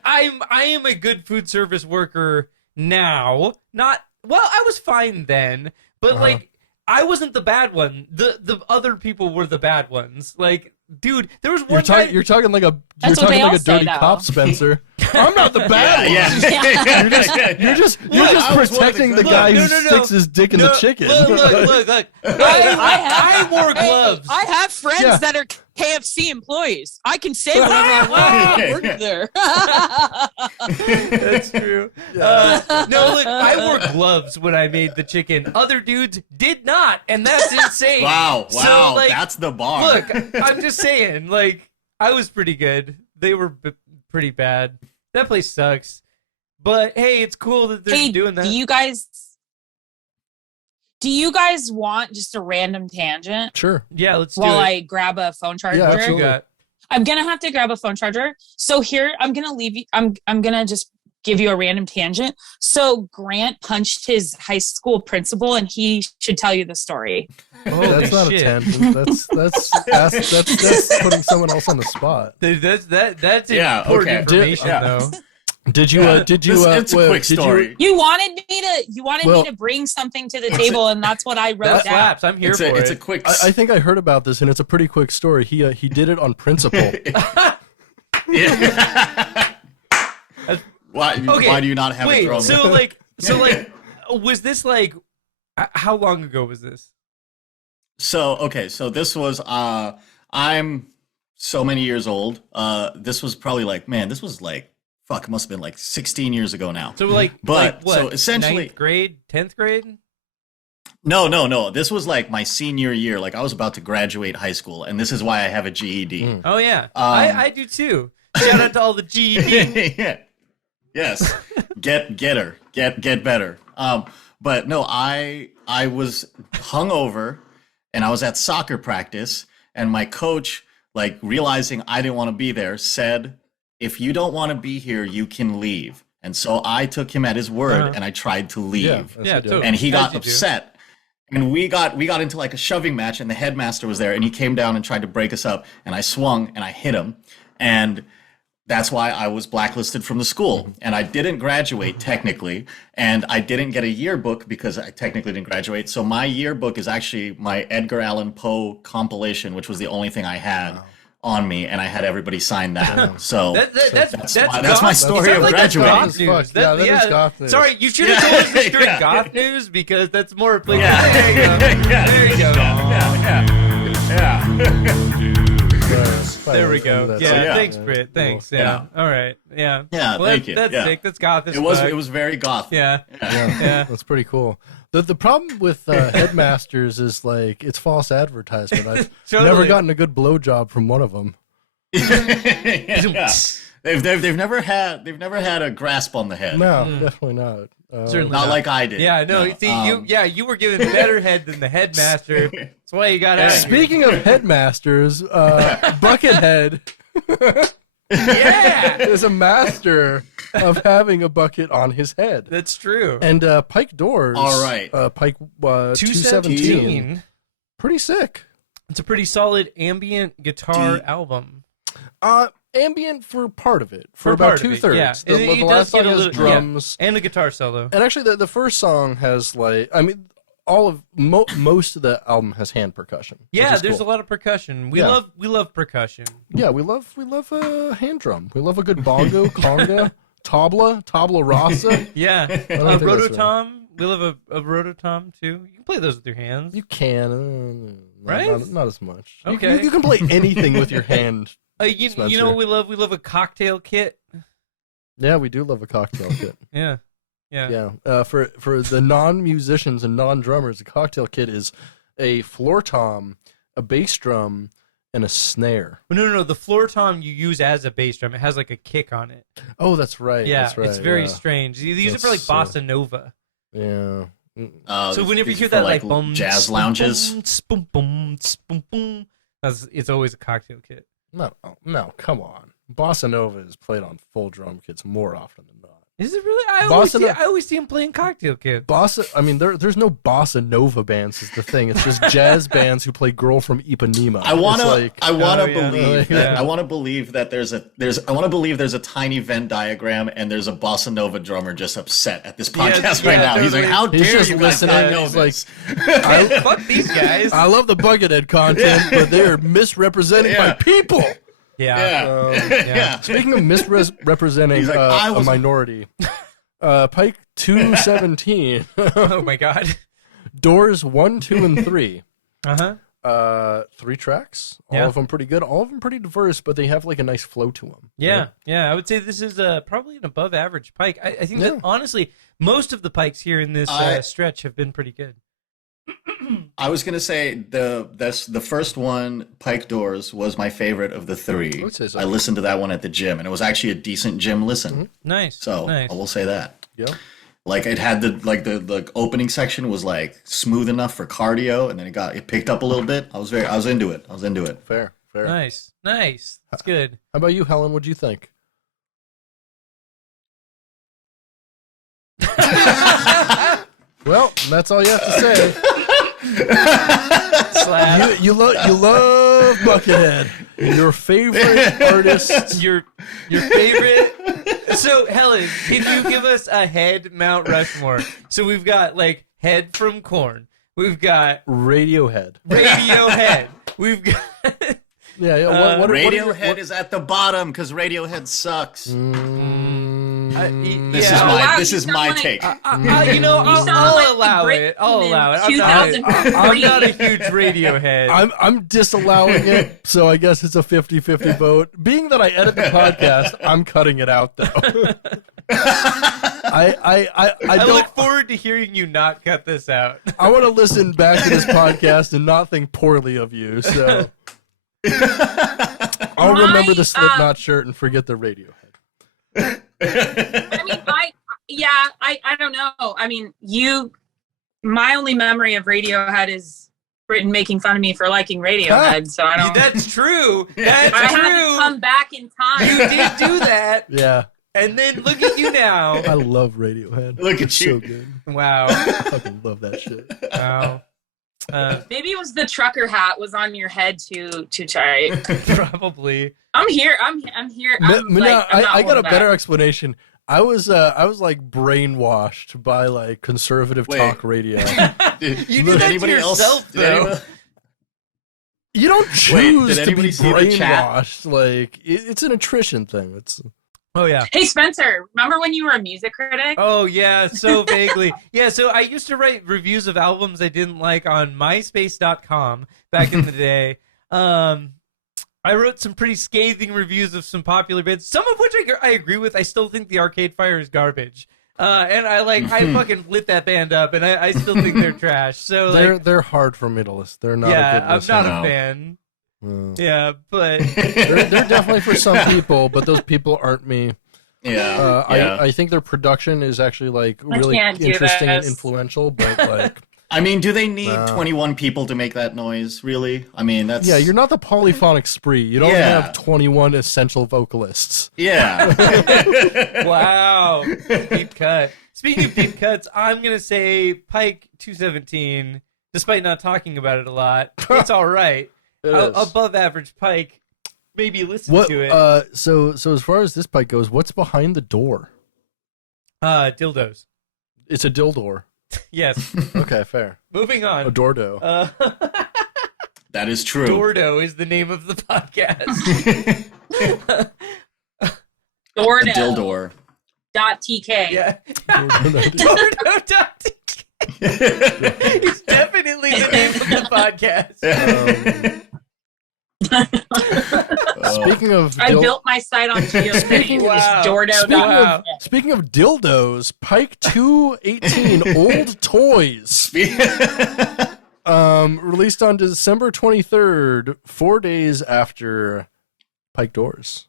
I am a good food service worker now. Not well, I was fine then, but like I wasn't the bad one. The other people were the bad ones. Like, dude, there was one guy. You're talking like a That's what they all say, dirty though. cop, Spencer. I'm not the bad one. yeah. You're just I was one of protecting the good- guy who Look, no. sticks his dick in the chicken. Look. I wore gloves. I have friends Yeah. that are KFC employees. I can say whatever I want. I work there. That's true. No, look, I wore gloves when I made the chicken. Other dudes did not, and that's insane. Wow, So, like, that's the bar. Look, I'm just saying, like, I was pretty good. They were pretty bad. That place sucks. But hey, it's cool that they're Hey, doing that. do you guys want just a random tangent Sure. Yeah, let's do while it. I grab a phone charger? Yeah, What you absolutely. got? I'm gonna have to grab a phone charger. So here, I'm gonna leave you. I'm gonna just give you a random tangent. So Grant punched his high school principal, and he should tell you the story. Holy That's not shit. a tangent. That's putting someone else on the spot. That's Yeah, important okay. information, Yeah. though. Did you? It's a quick story. You wanted me Well, to bring something to the table, and that's what I wrote That down. slaps. I'm here It's for a, it's a it. quick. I think I heard about this, and it's a pretty quick story. He did it on principle. Yeah. Why do you not have Wait, a drum? so was this like how long ago was this? So this was I'm so many years old. This was probably it must have been like 16 years ago now. So like But, what? so essentially- 9th grade, 10th grade? No. This was like my senior year. Like I was about to graduate high school, and this is why I have a GED. Oh yeah, I do too. Shout out to all the GED. Yeah. Yes. Get better. But no, I was hungover, and I was at soccer practice, and my coach, like realizing I didn't want to be there, said, "If you don't want to be here, you can leave." And so I took him at his word, and I tried to leave. Yeah, totally. And he As got you do. upset. And we got into like a shoving match, and the headmaster was there, and he came down and tried to break us up, and I swung and I hit him, and that's why I was blacklisted from the school. And I didn't graduate technically, and I didn't get a yearbook because I technically didn't graduate. So my yearbook is actually my Edgar Allan Poe compilation, which was the only thing I had on me, and I had everybody sign that. So that's my story of graduating. Goth news. That is goth news. Sorry, you should have told us this during goth news because that's more applicable. There you go. There we go. Yeah, thanks, Britt. Thanks. Yeah. All right. Yeah. Yeah, Well, thank you. That's Yeah. sick. That's goth as It was fuck. very goth. Yeah. Yeah, that's pretty cool. The problem with headmasters is like it's false advertisement. I've Totally. never gotten a good blowjob from one of them. Yeah. They've never had a grasp on the head. No, definitely not. Certainly Not like I did. Yeah, no. No, See, you were given better head than the headmaster. That's why you got out. Speaking of headmasters, Buckethead Yeah, is a master of having a bucket on his head. that's true. And Pike Doors, All right. Pike 217, 217. pretty sick. It's a pretty solid ambient guitar album. Ambient for part of it, for For about part of it, 2/3. yeah. The It last does song get a has little- drums, And a guitar solo. and actually the first song has like, I mean, all of most of the album has hand percussion. Yeah, which is there's cool. a lot of percussion. We Yeah. love percussion. Yeah, we love a hand drum. We love a good bongo, conga, tabla rasa. Yeah, don't think that's rototom. We love a rototom too. You can play those with your hands. You can, Right? Not as much. Okay. You can play anything with your hand. You know what we love? We love a cocktail kit. Yeah, we do love a cocktail kit. Yeah. Yeah. For the non-musicians and non-drummers, a cocktail kit is a floor tom, a bass drum, and a snare. Well, no. The floor tom you use as a bass drum. It has like a kick on it. Oh, that's right. Yeah, that's right, it's very yeah. strange. You use it for like That's, bossa nova. Yeah. So whenever you it's hear for, that like boom, jazz spoom, lounges. boom, spoom, boom, spoom, boom, it's always a cocktail kit. No, come on. Bossa Nova is played on full drum kits more often than not. Is it really? I Bossa always see him playing cocktail kit. I mean, there's no bossa nova bands is the thing. It's just jazz bands who play "Girl from Ipanema." I want to yeah. believe that there's a tiny Venn diagram, and there's a bossa nova drummer just upset at this podcast right now. He's like, "How He's dare just you guys listening. not know He's like, this?" Fuck these guys. I love the Buckethead content, but they're misrepresenting my people. Yeah. Speaking of misrepresenting He's like, I a was- minority, Pike 217, Oh my god. Doors 1, 2, and 3. Uh-huh. 3 tracks. All Yeah. of them pretty good. All of them pretty diverse, but they have like a nice flow to them. Yeah. I would say this is probably an above average Pike. I think that honestly, most of the Pikes here in this stretch have been pretty good. I was gonna say the first one, Pike Doors, was my favorite of the 3. I would say so. I listened to that one at the gym, and it was actually a decent gym listen. Nice. So nice. I will say that. Yeah. Like it had the opening section was like smooth enough for cardio, and then it picked up a little bit. I was into it. Fair. Nice. That's good. How about you, Helen? What'd you think? Well, that's all you have to say. Slap. You love Buckethead. Your favorite artist. Your favorite. So Helen, can you give us a head Mount Rushmore? So we've got like Head from Korn. We've got Radiohead. Radiohead. We've got Yeah. What Radiohead is at the bottom because Radiohead sucks. This is my take. you know, I'll allow it. I'll allow it. I'm not a huge Radiohead. I'm disallowing it, so I guess it's a 50-50 vote. Being that I edit the podcast, I'm cutting it out though. I look forward to hearing you not cut this out. I want to listen back to this podcast and not think poorly of you. So I'll remember the Slipknot shirt and forget the Radiohead. I mean, I don't know. I mean, my only memory of Radiohead is Britain making fun of me for liking Radiohead, so I don't. That's true. That's I true. had to come back in time. You did do that. Yeah. And then look at you now. I love Radiohead. Look at It's you. so good. Wow. I fucking love that shit. Wow. Maybe it was the trucker hat was on your head too tight. Probably. I'm here. I'm here. I'm not I got a holding better back. explanation. I was like brainwashed by like conservative talk radio. You did that to yourself, though. You don't choose did to be anybody see the chat? brainwashed. Like it's an attrition thing. Oh, yeah. Hey, Spencer, remember when you were a music critic? Oh, yeah, so vaguely. Yeah, so I used to write reviews of albums I didn't like on myspace.com back in the day. I wrote some pretty scathing reviews of some popular bands, some of which I agree with. I still think the Arcade Fire is garbage. And I fucking lit that band up, and I still think they're trash. So they're hard for me to listen. They're not. Yeah, a good I'm listen. not a fan. Yeah, but they're definitely for some people, but those people aren't me. Yeah, I think their production is actually like really can't do interesting and this. influential, but like I mean, do they need 21 people to make that noise? Really? I mean, that's you're not the polyphonic spree. You don't Yeah. have 21 essential vocalists. Yeah. wow, deep cut. Speaking of deep cuts, I'm gonna say Pike 217. Despite not talking about it a lot, it's all right. It is. Above average Pike. Maybe listen What? to it. So as far as this Pike goes, what's behind the door? Dildos. It's a dildo. Yes. Okay, fair. Moving on. A doordo. That is true. Dordo is the name of the podcast. Dildor. Dildor.tk. Yeah. Dordo.tk. It's definitely the name of the podcast. Speaking of I built my site on GeoCities. Wow. Dordo. Speaking of dildos, Pike 218 Old Toys. Released on December 23rd, 4 days after Pike Doors.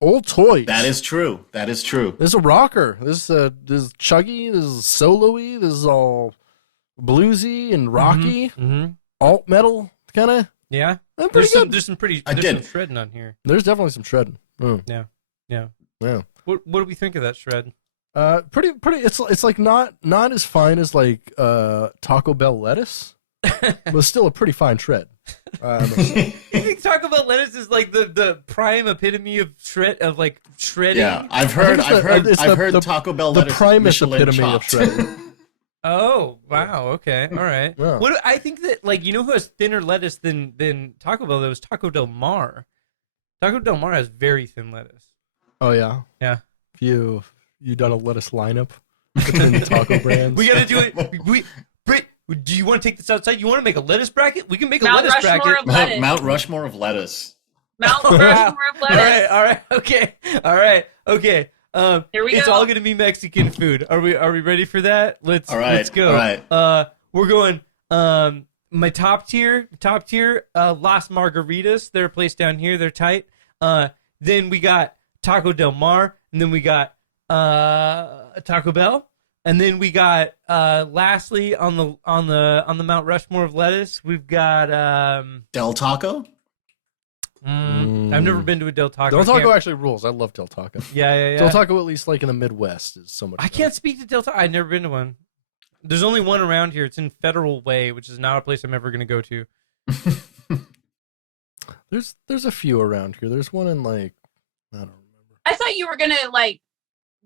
Old Toys. That is true. That is true. This is a rocker. This is chuggy. This is solo-y. This is all bluesy and rocky. Mm-hmm. Alt metal, kind of. Yeah. Pretty good. There's some shredding on here. There's definitely some shredding. Yeah. What do we think of that shred? Pretty. It's like not as fine as like Taco Bell lettuce, but still a pretty fine shred. You think Taco Bell lettuce is like the prime epitome of shredding? Yeah, I've heard the Taco Bell the lettuce primest Michelin epitome chopped. of shredding. Oh, wow. Okay. All right. Yeah. What I think that who has thinner lettuce than Taco Bell? That was Taco Del Mar. Taco Del Mar has very thin lettuce. Oh yeah. Yeah. You done a lettuce lineup between the taco brands? We got to do it. Britt, do you want to take this outside? You want to make a lettuce bracket? We can make a Mount lettuce Rushmore bracket. of lettuce. Mount Rushmore of lettuce. Mount Rushmore of lettuce. All right. Okay. All right. Okay. Here we it's go. all gonna be Mexican food. Are we ready for that? Let's go. All right. We're going my top tier Las Margaritas. They're a place down here. They're tight. Then we got Taco Del Mar, and then we got Taco Bell, and then we got lastly on the Mount Rushmore of lettuce, we've got Del Taco? I've never been to a Del Taco. Del Taco actually rules. I love Del Taco. Yeah. Del Taco, at least like in the Midwest, is so much. I can't speak to Del Taco. I've never been to one. There's only one around here. It's in Federal Way, which is not a place I'm ever going to go to. There's a few around here. There's one in like I don't remember. I thought you were gonna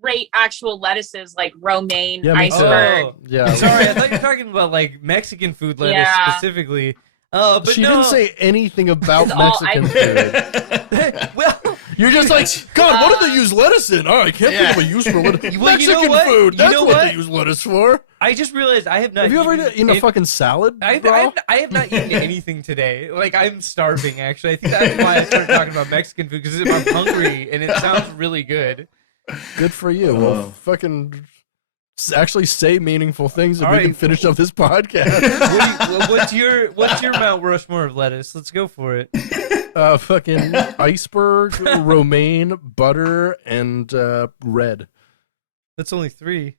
rate actual lettuces like romaine, Yeah, me too. iceberg. Oh. Yeah. Sorry, I thought you were talking about like Mexican food lettuce Yeah. specifically. But she no. didn't say anything about It's all Mexican food. Well, You're just like, God, what do they use lettuce in? Oh, I can't think of a use for lettuce. Well, you know Mexican what? food. You That's know what what? they use lettuce for. I just realized I have not. Have you ever eaten a it- fucking salad, I bro? have not eaten anything today. Like, I'm starving, actually. I think that's why I started talking about Mexican food, because I'm hungry, and it sounds really good. Good for you. Well, fucking actually say meaningful things and All we right. can finish up this podcast. What's your Mount Rushmore of lettuce? Let's go for it. Fucking iceberg, romaine, butter, and red. That's only 3.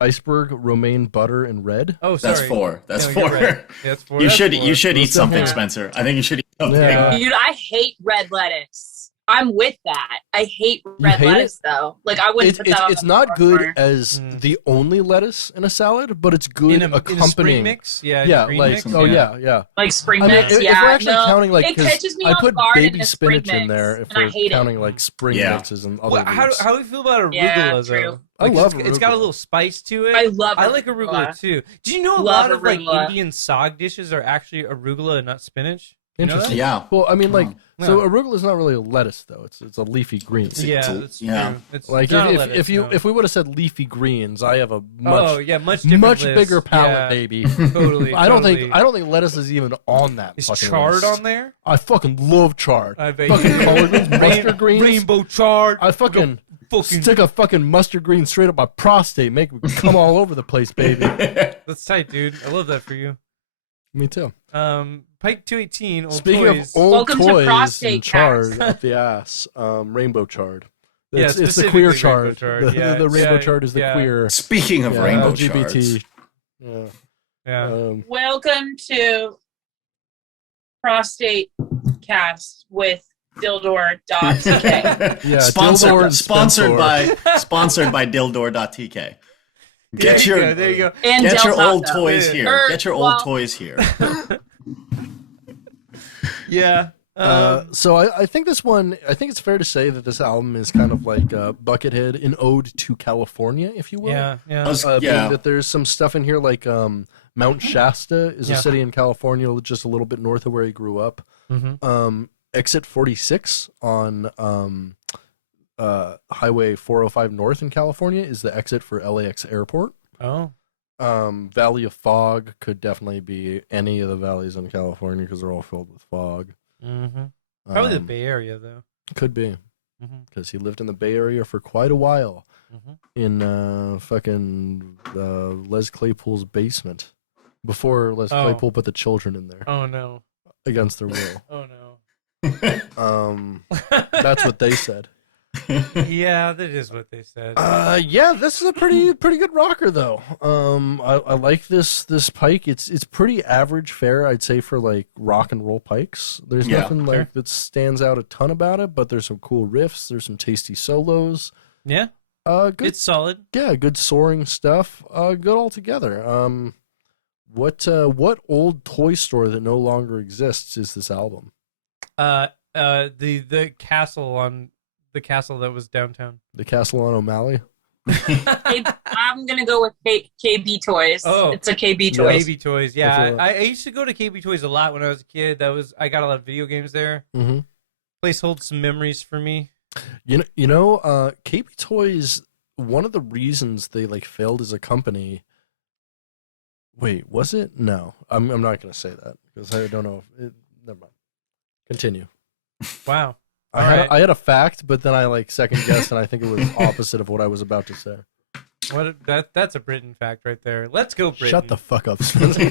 iceberg, romaine butter, and red. Oh, sorry. That's 4. That's No, 4. you're right. Yeah, that's 4. You That's should 4. you should eat That's something, definitely- Spencer. I think you should eat something. Yeah. Dude, I hate red lettuce. I'm with that. I hate red hate lettuce though. Like I wouldn't put that on It's the not good burner. as the only lettuce in a salad, but it's good in a spring accompanying. mix? Yeah, Yeah, green like mix? yeah. Like spring I mean, mix. if Yeah, we're actually no, counting, like, it 'cause catches me I off put guard baby in a spring spinach in mix, there if and I we're hate counting it. like spring Yeah. mixes and other Well, how leaves. do we feel about arugula Yeah, though? true. I Like, love it's got a arugula. little spice to it. I love I like arugula too. Do you know a Love lot of like arugula. Indian sog dishes are actually arugula and not spinach? You know Interesting. that? Yeah. Well, I mean, like, so Yeah. arugula is not really a lettuce though. It's a leafy green. Yeah, a- that's true. yeah. It's Like not a if lettuce, if you no. if we would have said leafy greens, I have a much much different much list. bigger palate, Yeah, baby. Totally. I don't totally. think lettuce is even on that. Is fucking chard list. on there? I fucking love chard. I bet Fucking you. collard greens, mustard greens. Rainbow chard. I fucking fucking- stick a fucking mustard green straight up my prostate, make it come all over the place, baby. That's tight, dude. I love that for you. Me too. Pike 218. Old Speaking toys. of old Welcome to toys prostate and chard cast. up the ass, rainbow chard. Yeah, It's the queer specifically chard. rainbow chard, The, yeah, the rainbow yeah, chard is the yeah. queer. Speaking of rainbow LGBT. charts, Yeah. Yeah. Welcome to Prostate Cast with Dildor.tk. Yeah, sponsored Dildor and sponsored by Dildor.tk. There you go, there you go. And Get Del your old Taco. toys Yeah. here. Get your old toys here. Yeah. So I think this one, I think it's fair to say that this album is kind of like Buckethead, an ode to California, if you will. Yeah, yeah. Being that there's some stuff in here like Mount Shasta is Yeah. a city in California, just a little bit north of where he grew up. Mm-hmm. Exit 46 on Highway 405 North in California is the exit for LAX Airport. Oh. Valley of Fog could definitely be any of the valleys in California because they're all filled with fog. Mm-hmm. Probably the Um, Bay Area, though. Could be Mm-hmm. because he lived in the Bay Area for quite a while Mm-hmm. in fucking Les Claypool's basement before Les Oh. Claypool put the children in there Oh, no. against their will. Oh, no. That's what they said. Yeah, that is what they said. Yeah, this is a pretty good rocker though. I like this Pike. It's pretty average fare, I'd say, for like rock and roll Pikes. There's Yeah, nothing sure. like that stands out a ton about it, but there's some cool riffs. There's some tasty solos. Yeah, Good. it's solid. Yeah, good soaring stuff. Good altogether. What old toy store that no longer exists is this album? The castle that was downtown. The Castle on O'Malley. I'm going to go with KB Toys. Oh. It's a KB Toys. KB Toys. Yeah, That's I used to go to KB Toys a lot when I was a kid. I got a lot of video games there. Mm-hmm. Place holds some memories for me. You know, KB Toys. One of the reasons they like failed as a company. Wait, was it? No, I'm not going to say that because I don't know. Never mind. Continue. Wow. I had a fact, but then I like second guessed, and I think it was opposite of what I was about to say. That's a Britain fact right there. Let's go, Britain. Shut the fuck up, Spencer.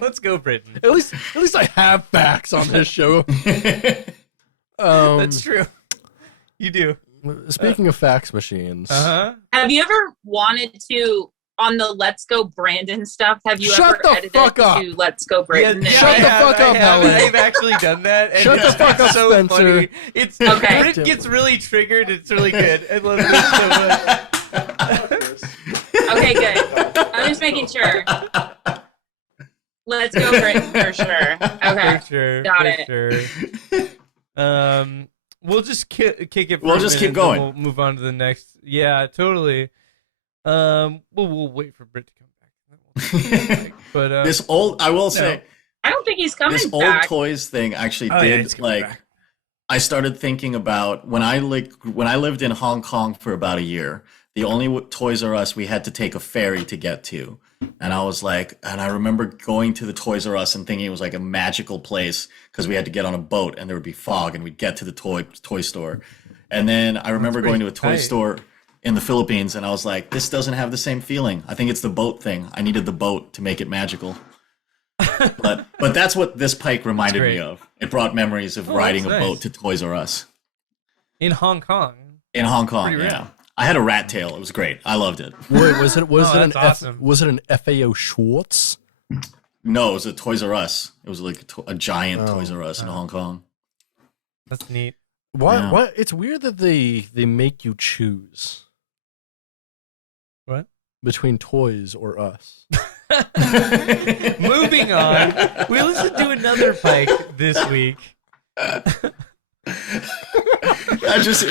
Let's go, Britain. At least I have facts on this show. That's true. You do. Speaking of fax machines, Have you ever wanted to, on the Let's Go Brandon stuff, have you Shut ever the edited fuck up. to Let's Go Brandon? Shut the fuck up, Helen. I've actually done that. And Shut the it's fuck up, so Spencer. Funny. It's Okay. when it gets really triggered. It's really good. I love it so much. Okay, good. I'm just making sure. Let's Go Brandon for sure. Okay. For sure. Got for it. Sure. We'll just kick it. For We'll a just minute, keep going. and then we'll move on to the next. Yeah, totally. We'll wait for Britt to come back. But I will say, I don't think he's coming this old back. toys thing actually Oh, yeah, he's did coming like. back. I started thinking about when I lived in Hong Kong for about a year. The only Toys R Us we had to take a ferry to get to, and I was like, and I remember going to the Toys R Us and thinking it was like a magical place because we had to get on a boat and there would be fog and we'd get to the toy store, and then I remember going to a toy tight. store in the Philippines and I was like, this doesn't have the same feeling. I think it's the boat thing. I needed the boat to make it magical. but that's what this Pike reminded me great. of. It brought memories of Oh, riding a that's boat nice. to Toys R Us In Hong Kong. in Hong Kong. Pretty rad. Yeah. I had a rat tail. It was great. I loved it. Wait, was it that's awesome. was it an FAO Schwartz? No, it was a Toys R Us. It was like a giant Toys R Us in Hong Kong. That's neat. Why? Yeah. What? It's weird that they make you choose What? between toys or us. Moving on. We listened to another Pike this week. I just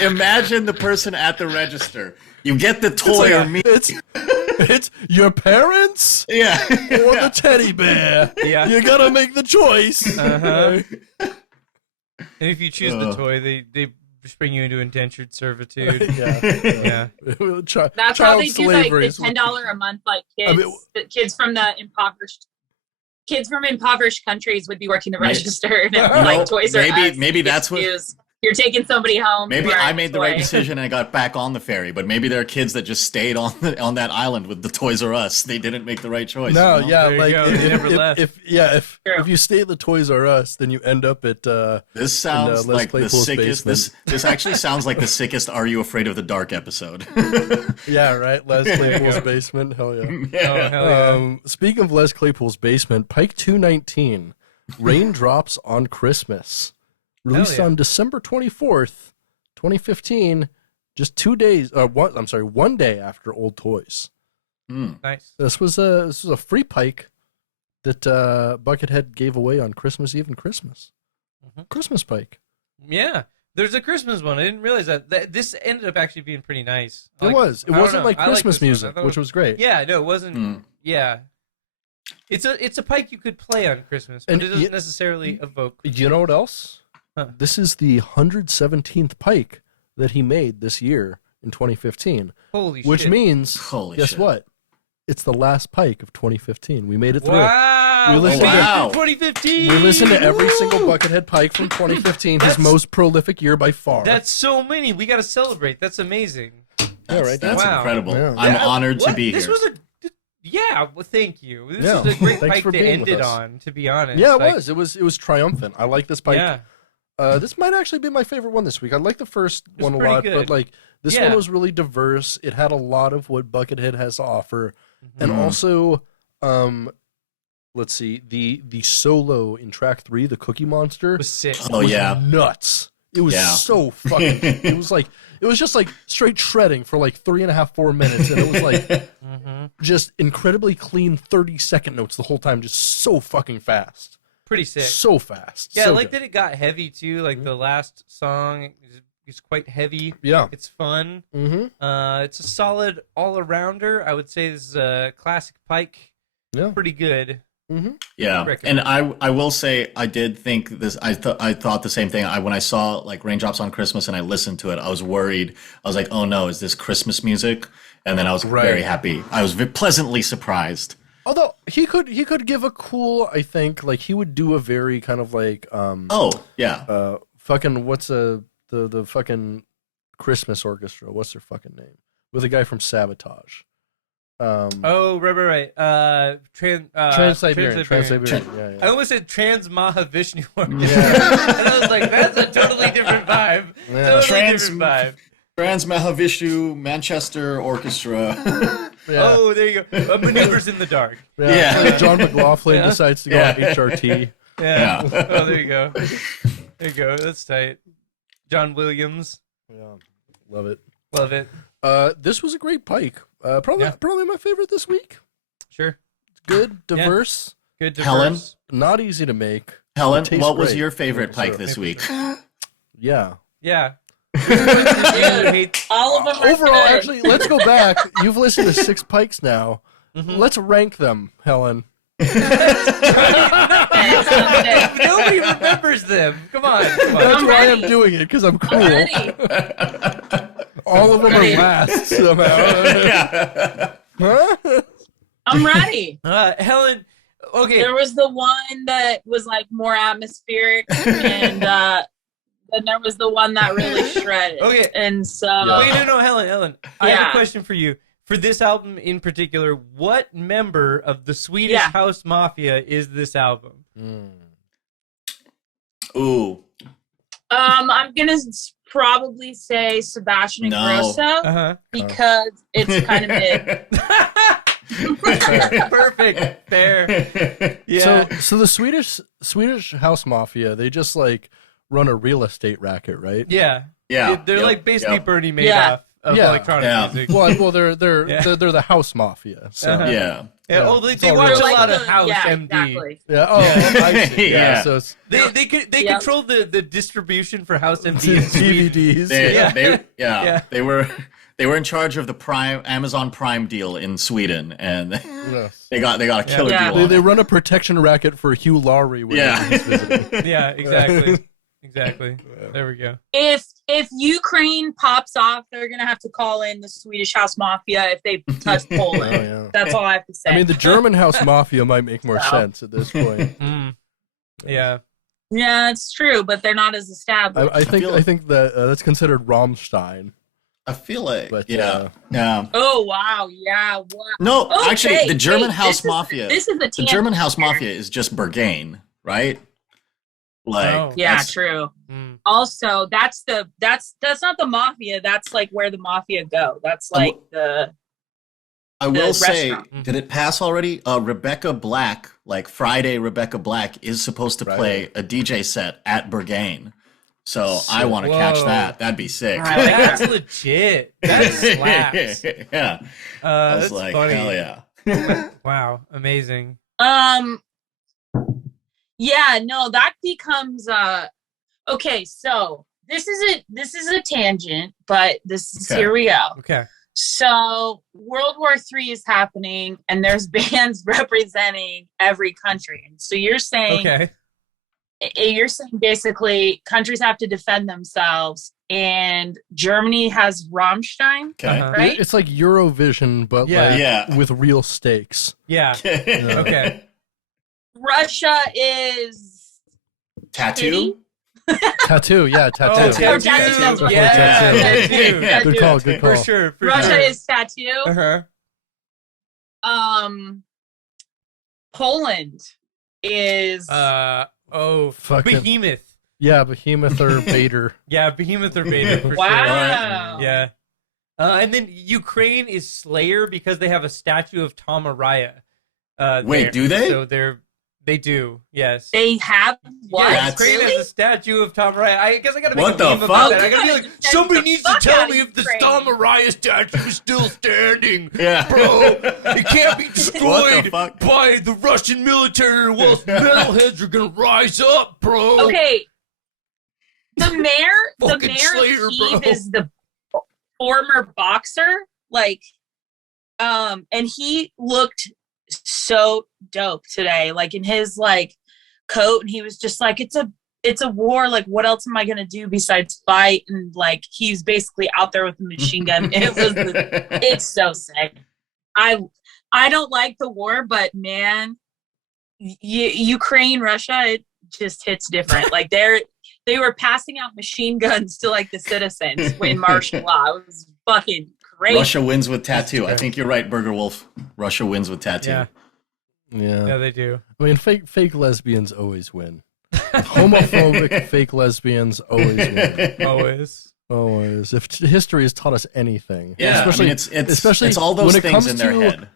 imagine the person at the register. You get the toy or me. It's your parents Yeah. or the teddy bear. Yeah. You gotta make the choice. Uh-huh. And if you choose the toy, they just bring you into indentured servitude. Yeah. That's how they do like the $10 a month, like kids. The kids from impoverished countries would be working the register, and it was like Toys R Us. Maybe that's what. You're taking somebody home. Maybe for a I made the right toy. decision and I got back on the ferry, but maybe there are kids that just stayed on that island with the Toys R Us. They didn't make the right choice. No, you know? yeah, There you like go. They never left. if you stay at the Toys R Us, then you end up at This sounds Les like the Claypool's sickest. basement. This actually sounds like the sickest "Are You Afraid of the Dark" episode. yeah, right, Les Claypool's basement. Hell yeah. Oh, hell yeah. Speaking of Les Claypool's basement, Pike 219, Raindrops on Christmas, released yeah. on December 24th, 2015, just 2 days. One day after Old Toys. Nice. This was a free Pike that Buckethead gave away on Christmas Eve and Christmas. Christmas Pike. Yeah. There's a Christmas one. I didn't realize that. This ended up actually being pretty nice. It was. It I don't wasn't know. like I Christmas this one. music, I thought which was great. Yeah, no, it wasn't. Yeah. It's a Pike you could play on Christmas, but And it doesn't necessarily evoke. You know what else? Huh. This is the 117th Pike that he made this year in 2015. Holy shit. Which means, Holy guess shit. what? It's the last Pike of 2015. We made it through. Wow. We listened made it to- through 2015. We listened to every Woo! single Buckethead Pike from 2015, his That's- most prolific year by far. That's so many. We got to celebrate. That's amazing. right. That's Wow. incredible. Yeah. I'm Yeah, honored to what? be This here. was yeah, well, thank you. This Yeah. is a great Thanks Pike for to being end with it us. on, to be honest. Yeah, Like, it was triumphant. I like this Pike. Yeah. This might actually be my favorite one this week. I like the first one a pretty lot, good. but like this Yeah. one was really diverse. It had a lot of what Buckethead has to offer, and also, let's see, the solo in track 3, the Cookie Monster, It was sick. Oh was yeah. nuts. It was Yeah. so fucking. It was just like straight shredding for like 3.5-4 minutes, and it was like just incredibly clean 30-second notes the whole time, just so fucking fast. Pretty sick. So fast. Yeah, so I like good. that it got heavy too. Like the last song is quite heavy. Yeah. It's fun. Mm-hmm. It's a solid all-arounder. I would say this is a classic Pike. Yeah. Pretty good. Mm-hmm. Yeah, Recommend. and I will say I did think this. I thought the same thing. When I saw like Raindrops on Christmas and I listened to it, I was worried. I was like, oh no, is this Christmas music? And then I was very happy. I was pleasantly surprised. Although he could give a cool, I think, like he would do a very kind of like Oh yeah, fucking what's the fucking Christmas orchestra? What's their fucking name? With a guy from Sabotage. Oh, right. Trans-Siberian. Yeah. I almost said Trans Mahavishnu. Yeah. And I was like, that's a totally different vibe. Yeah. Totally different vibe. Trans Mahavishnu Manchester Orchestra. Yeah. Oh, there you go. Maneuvers in the dark. Yeah. John McLaughlin Yeah. decides to go on HRT. Yeah. Yeah. Oh, there you go. There you go. That's tight. John Williams. Yeah. Love it. Love it. This was a great Pike. Probably my favorite this week. Sure. Good, diverse, Good diverse. Helen? not easy to make. Helen, Tastes what was great. your favorite Pike So- this week? Yeah. Yeah. Hate- All of them are Overall, good. actually, let's go back. You've listened to 6 Pikes now. Let's rank them, Helen. Nobody remembers them. Come on. That's why I'm doing it, because I'm cool. Ready. All of them are last somehow. Yeah. Huh? I'm ready. Helen, okay. There was the one that was like more atmospheric, and then there was the one that really shredded. Okay. And so Wait, no, Helen. I have a Yeah. question for you. For this album in particular, what member of the Swedish Yeah. House Mafia is this album? Ooh. I'm gonna probably say Sebastian Ingrosso because it's kind of it. Perfect. Fair. Yeah. So the Swedish house mafia, they just like run a real estate racket, right? Yeah. Yeah. They're like basically Bernie Madoff of electronic music. Well, they're the house mafia. So. Yeah. Yeah. Oh, they watch a lot of House MD. Exactly. Yeah. Oh, I see. Yeah. So it's They control the distribution for House MD in Sweden. DVDs. They were in charge of the Amazon Prime deal in Sweden, and they got a killer deal. They run a protection racket for Hugh Laurie when he's visiting. Yeah, exactly. There we go. If Ukraine pops off, they're gonna have to call in the Swedish House Mafia if they touch Poland. That's all I have to say. I mean, the German house mafia might make more sense at this point. Yeah. Yeah, it's true, but they're not as established. I think that that's considered Rammstein. I feel like, But, yeah. Oh wow, yeah. Wow. No, Okay, actually, the German House this Mafia. This is the German House Mafia is just Berghain, right? Like, true. Also, that's not the mafia. That's like where the mafia go. That's like I will say, restaurant. did it pass already? Rebecca Black, like Friday, Rebecca Black is supposed to play a DJ set at Berghain. So I want to catch that. That'd be sick. That's legit. That slaps. Yeah. I was like, funny. hell yeah. Wow, amazing. Yeah, no, that becomes okay, so this is a tangent, but this is here we go. Okay. So World War III is happening and there's bands representing every country. And so you're saying basically countries have to defend themselves, and Germany has Rammstein, right? It's like Eurovision, but with real stakes. Yeah. Okay. Russia is Tattoo? Tattoo. Tattoo. Tattoo. Good call. For sure. Russia is Tattoo. Poland is Behemoth. Yeah, Behemoth or Vader. Yeah, Behemoth or Vader for wow. sure. Yeah. And then Ukraine is Slayer because they have a statue of Tom Araya. Wait, do they? So they do, yes. They have what? Yeah, Ukraine has a statue of Tom Araya. I guess I gotta make What a the meme fuck? about that. I gotta be like, somebody needs to tell me if the Ukraine. Tom Araya statue is still standing. Yeah. Bro, it can't be What destroyed the fuck? by the Russian military or else metalheads are gonna rise up, bro. Okay. The mayor Fucking Slayer, of Kyiv bro. is the former boxer, and he looked so dope today, like in his like coat, and he was just like, it's a war, like what else am I gonna do besides fight? And like he's basically out there with a machine gun. It's so sick. I don't like the war, but man, Ukraine, Russia, it just hits different. Like they were passing out machine guns to like the citizens in martial law. It was fucking crazy. Russia wins with Tattoo. I think you're right, Burger Wolf. Russia wins with Tattoo. Yeah, they do. I mean, fake lesbians always win. Homophobic fake lesbians always win. Always. If history has taught us anything, especially it's all those things in their head.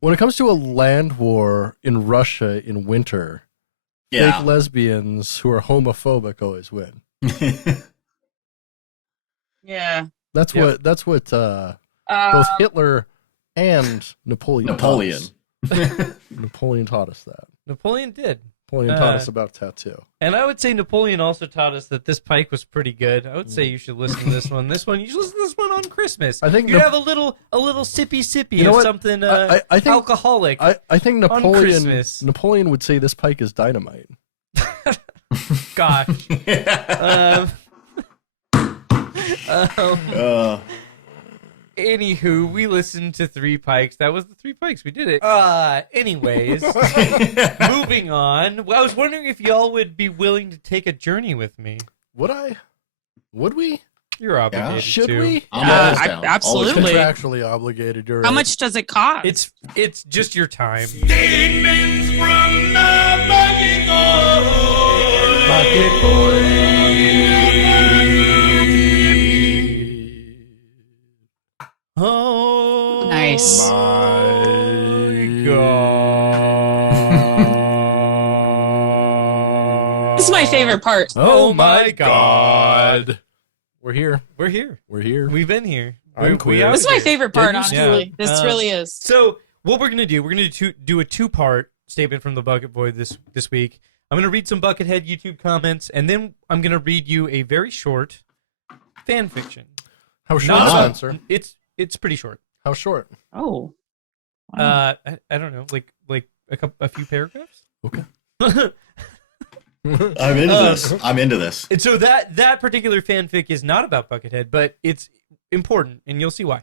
When it comes to a land war in Russia in winter, fake lesbians who are homophobic always win. Yeah. That's what both Hitler and Napoleon taught us. Napoleon taught us that. Napoleon did. Napoleon taught us about Tattoo. And I would say Napoleon also taught us that this Pike was pretty good. I would say you should listen to this one. You should listen to this one on Christmas. I think you have a little sippy of something I think, alcoholic. I think Napoleon would say this Pike is dynamite. Gosh. Anywho, we listened to 3 Pikes. That was the 3 Pikes. We did it. Anyways, moving on. Well, I was wondering if y'all would be willing to take a journey with me. Would I? Would we? You're obligated. Should to. we? Absolutely. Contractually obligated. How much does it cost? It's just your time. Statements from the Buckethead. Bucket Oh, Nice. my God. This is my favorite part. Oh my God. We're here. We're here. We're here. We've been here. I'm We queer. are This is my here. favorite part, Yeah. honestly. This really is. So what we're gonna do? We're gonna do a two-part statement from the Bucket Boy this week. I'm gonna read some Buckethead YouTube comments, and then I'm gonna read you a very short fan fiction. How short, Not about- Spenser? It's pretty short. How short? Oh. Wow. I don't know, like a few paragraphs. Okay. I'm into this. I'm into this. And so that particular fanfic is not about Buckethead, but it's important, and you'll see why.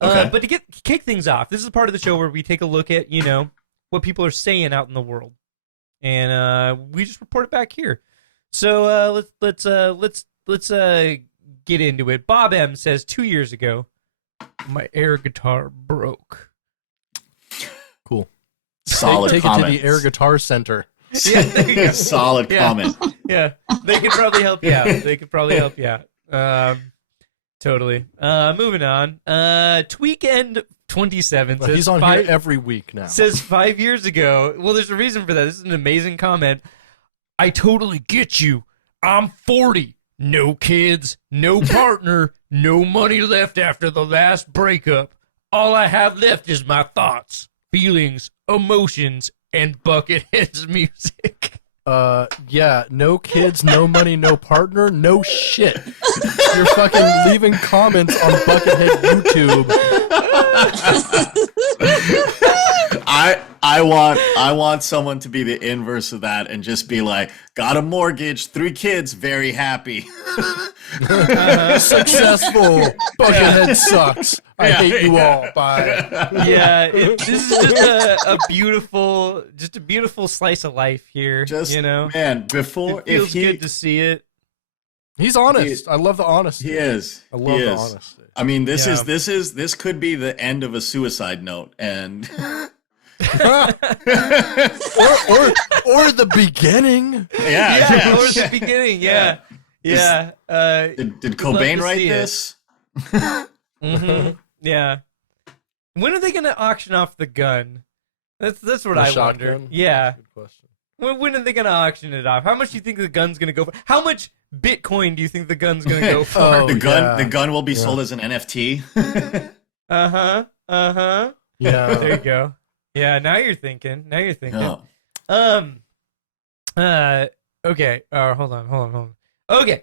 Okay. But to kick things off, this is part of the show where we take a look at what people are saying out in the world, and we just report it back here. So let's get into it. Bob M says 2 years ago, my air guitar broke. Cool. Solid Take comment. it to the Air Guitar Center. Yeah, there you go. Solid Yeah. comment. Yeah, they could probably help you out. Totally. Moving on. Tweekend 27 says He's on here every week now. says 5 years ago. Well, there's a reason for that. This is an amazing comment. I totally get you. I'm 40. No kids, no partner, no money left after the last breakup. All I have left is my thoughts, feelings, emotions, and Buckethead's music. Yeah, no kids, no money, no partner, no shit. You're fucking leaving comments on Buckethead YouTube. I want someone to be the inverse of that and just be like, got a mortgage, 3 kids, very happy. Successful. Buckethead sucks. I hate you all. Bye. Yeah, this is just a beautiful slice of life here. Man, before It feels if he good to see it. He's honest. I love the honesty. he is. I love he the is. honesty. I mean, this Yeah. this could be the end of a suicide note, and or the beginning. Yeah, or the beginning. Yeah. Did Cobain to write see it. this? Mm-hmm. Yeah. When are they going to auction off the gun? That's what The I shotgun? wonder. Yeah. Good question. When are they going to auction it off? How much do you think the gun's going to go for? How much Bitcoin do you think the gun's going to go for? Oh, the gun will be Yeah. sold as an NFT. Uh-huh. Yeah. There you go. Yeah, now you're thinking. Yeah. Okay. Hold on. Okay.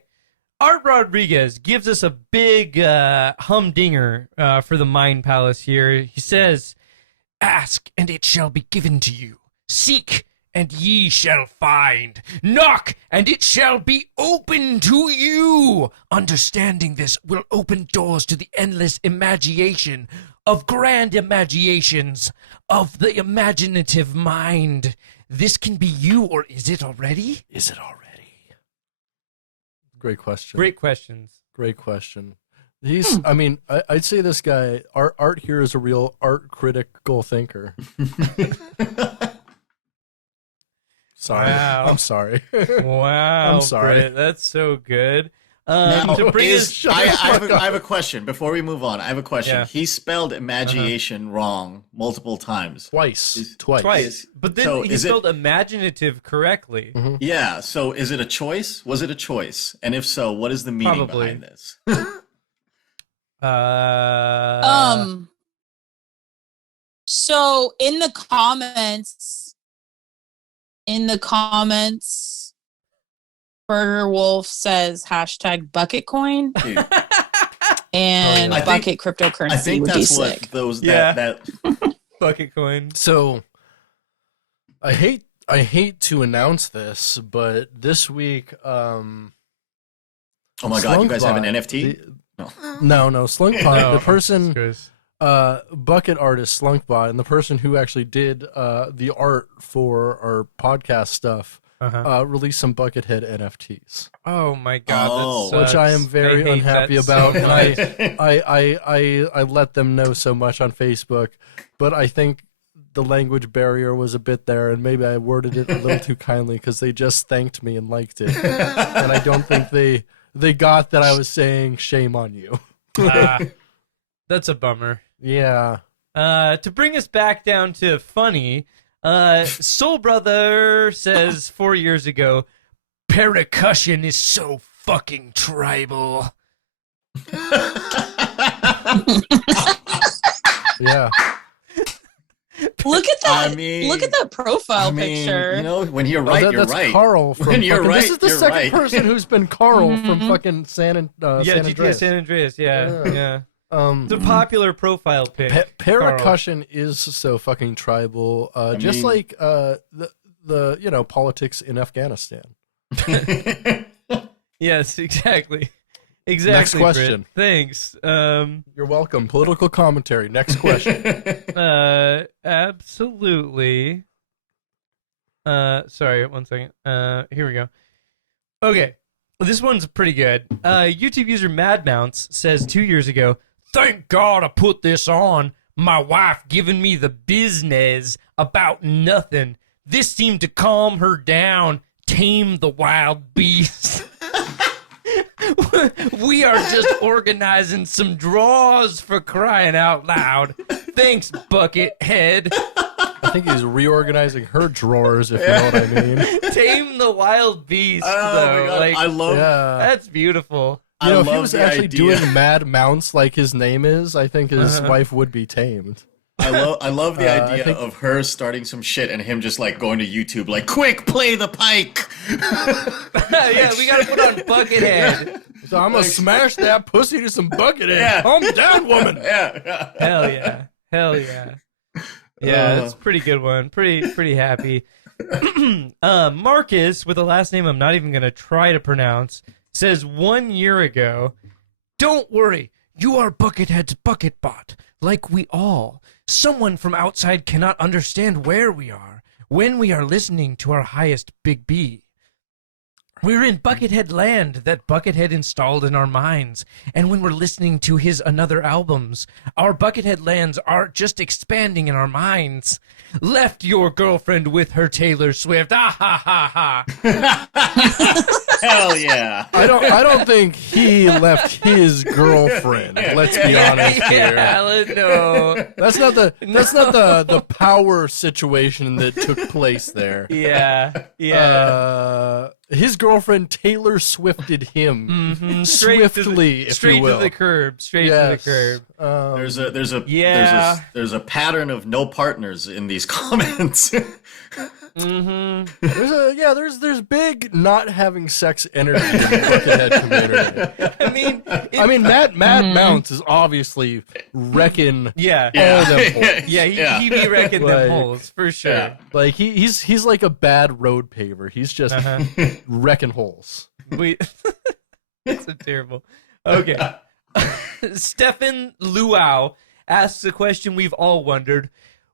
Art Rodriguez gives us a big humdinger for the Mind Palace here. He says, "Ask, and it shall be given to you. Seek, and ye shall find. Knock, and it shall be open to you. Understanding this will open doors to the endless imagination of grand imaginations of the imaginative mind. This can be you, or is it already? Is it already? Great question. Great questions. Great question. I mean, I'd say this guy, Art here is a real art critical thinker. Sorry. Wow. I'm sorry. Wow. I'm sorry. Britt, that's so good. Now, To bring us, I have a question before we move on. I have a question. Yeah. He spelled imagination wrong multiple times. Twice. twice, but then So he is it- spelled imaginative correctly. Mm-hmm. Yeah. So is it a choice? Was it a choice? And if so, what is the meaning Probably. behind this? So in the comments, Burger Wolf says #BucketCoin Dude, and I think- bucket cryptocurrency I think would be that's what sick. those Yeah. that Bucket coin. So, I hate to announce this, but this week, oh my god, you guys have an NFT? No, Slunkbot, the person, Goes. bucket artist Slunkbot, and the person who actually did the art for our podcast stuff, released some Buckethead NFTs. Oh my god, Oh. that sucks. Which I am very hate unhappy that so about, and much. I let them know so much on Facebook, but I think the language barrier was a bit there, and maybe I worded it a little too kindly because they just thanked me and liked it. And I don't think they got that I was saying shame on you. That's a bummer. Yeah. To bring us back down to funny, Soul Brother says 4 years ago, percussion is so fucking tribal. Yeah. Look at that. I mean- look at that profile picture. You know, when you're right, you're that's right. Carl from When you're fucking, right, this is the you're second right. person who's been Carl from fucking San GTA Andreas. San Andreas, yeah. It's a Mm-hmm. popular profile pic. Percussion is so fucking tribal, just mean- like the politics in Afghanistan. Yes, exactly. Next question. Britt. Thanks. You're welcome. Political commentary. Next question. Absolutely. Sorry, 1 second. Here we go. Okay. This one's pretty good. YouTube user Mad Mounts says 2 years ago, thank God I put this on. My wife giving me the business about nothing. This seemed to calm her down, tame the wild beast. We are just organizing some draws for crying out loud. Thanks, Buckethead. I think he's reorganizing her drawers, if you know what I mean. Tame the wild beast, Oh though. my God. Like, I love. Yeah. that's beautiful. You know, I if he love was the actually idea. doing Mad Mounts like his name is, I think his wife would be tamed. I love the I idea think- of her starting some shit and him just like going to YouTube like, quick, play the Pike. Yeah, we gotta put on Buckethead. So I'm gonna smash that pussy to some Buckethead. Yeah. Calm down, woman. Yeah. Hell yeah. Hell yeah. Yeah, that's a pretty good one. Pretty happy. Marcus, with a last name I'm not even gonna try to pronounce, says 1 year ago, don't worry, you are Buckethead's bucket bot, like we all. Someone from outside cannot understand where we are when we are listening to our highest Big B. We're in Bucketheadland that Buckethead installed in our minds, and when we're listening to his another albums, our Bucketheadlands are just expanding in our minds. Left your girlfriend with her Taylor Swift. Ah ha ha ha. Hell yeah. I don't think he left his girlfriend. Let's be honest here. Yeah, no. That's not the power situation that took place there. Yeah. His girlfriend Taylor Swifted him Mhm. swiftly, if straight you will. to the curb. Straight Yes. to the curb. There's a pattern of no partners in these comments. There's big not having sex energy in the Buckethead community. I mean, Mad Mounts is obviously wrecking Yeah. all them holes. Yeah, he be wrecking Like, them holes, for sure. Yeah. Like he's like a bad road paver. He's just wrecking holes. It's so terrible. Okay. Stefan Luau asks a question we've all wondered.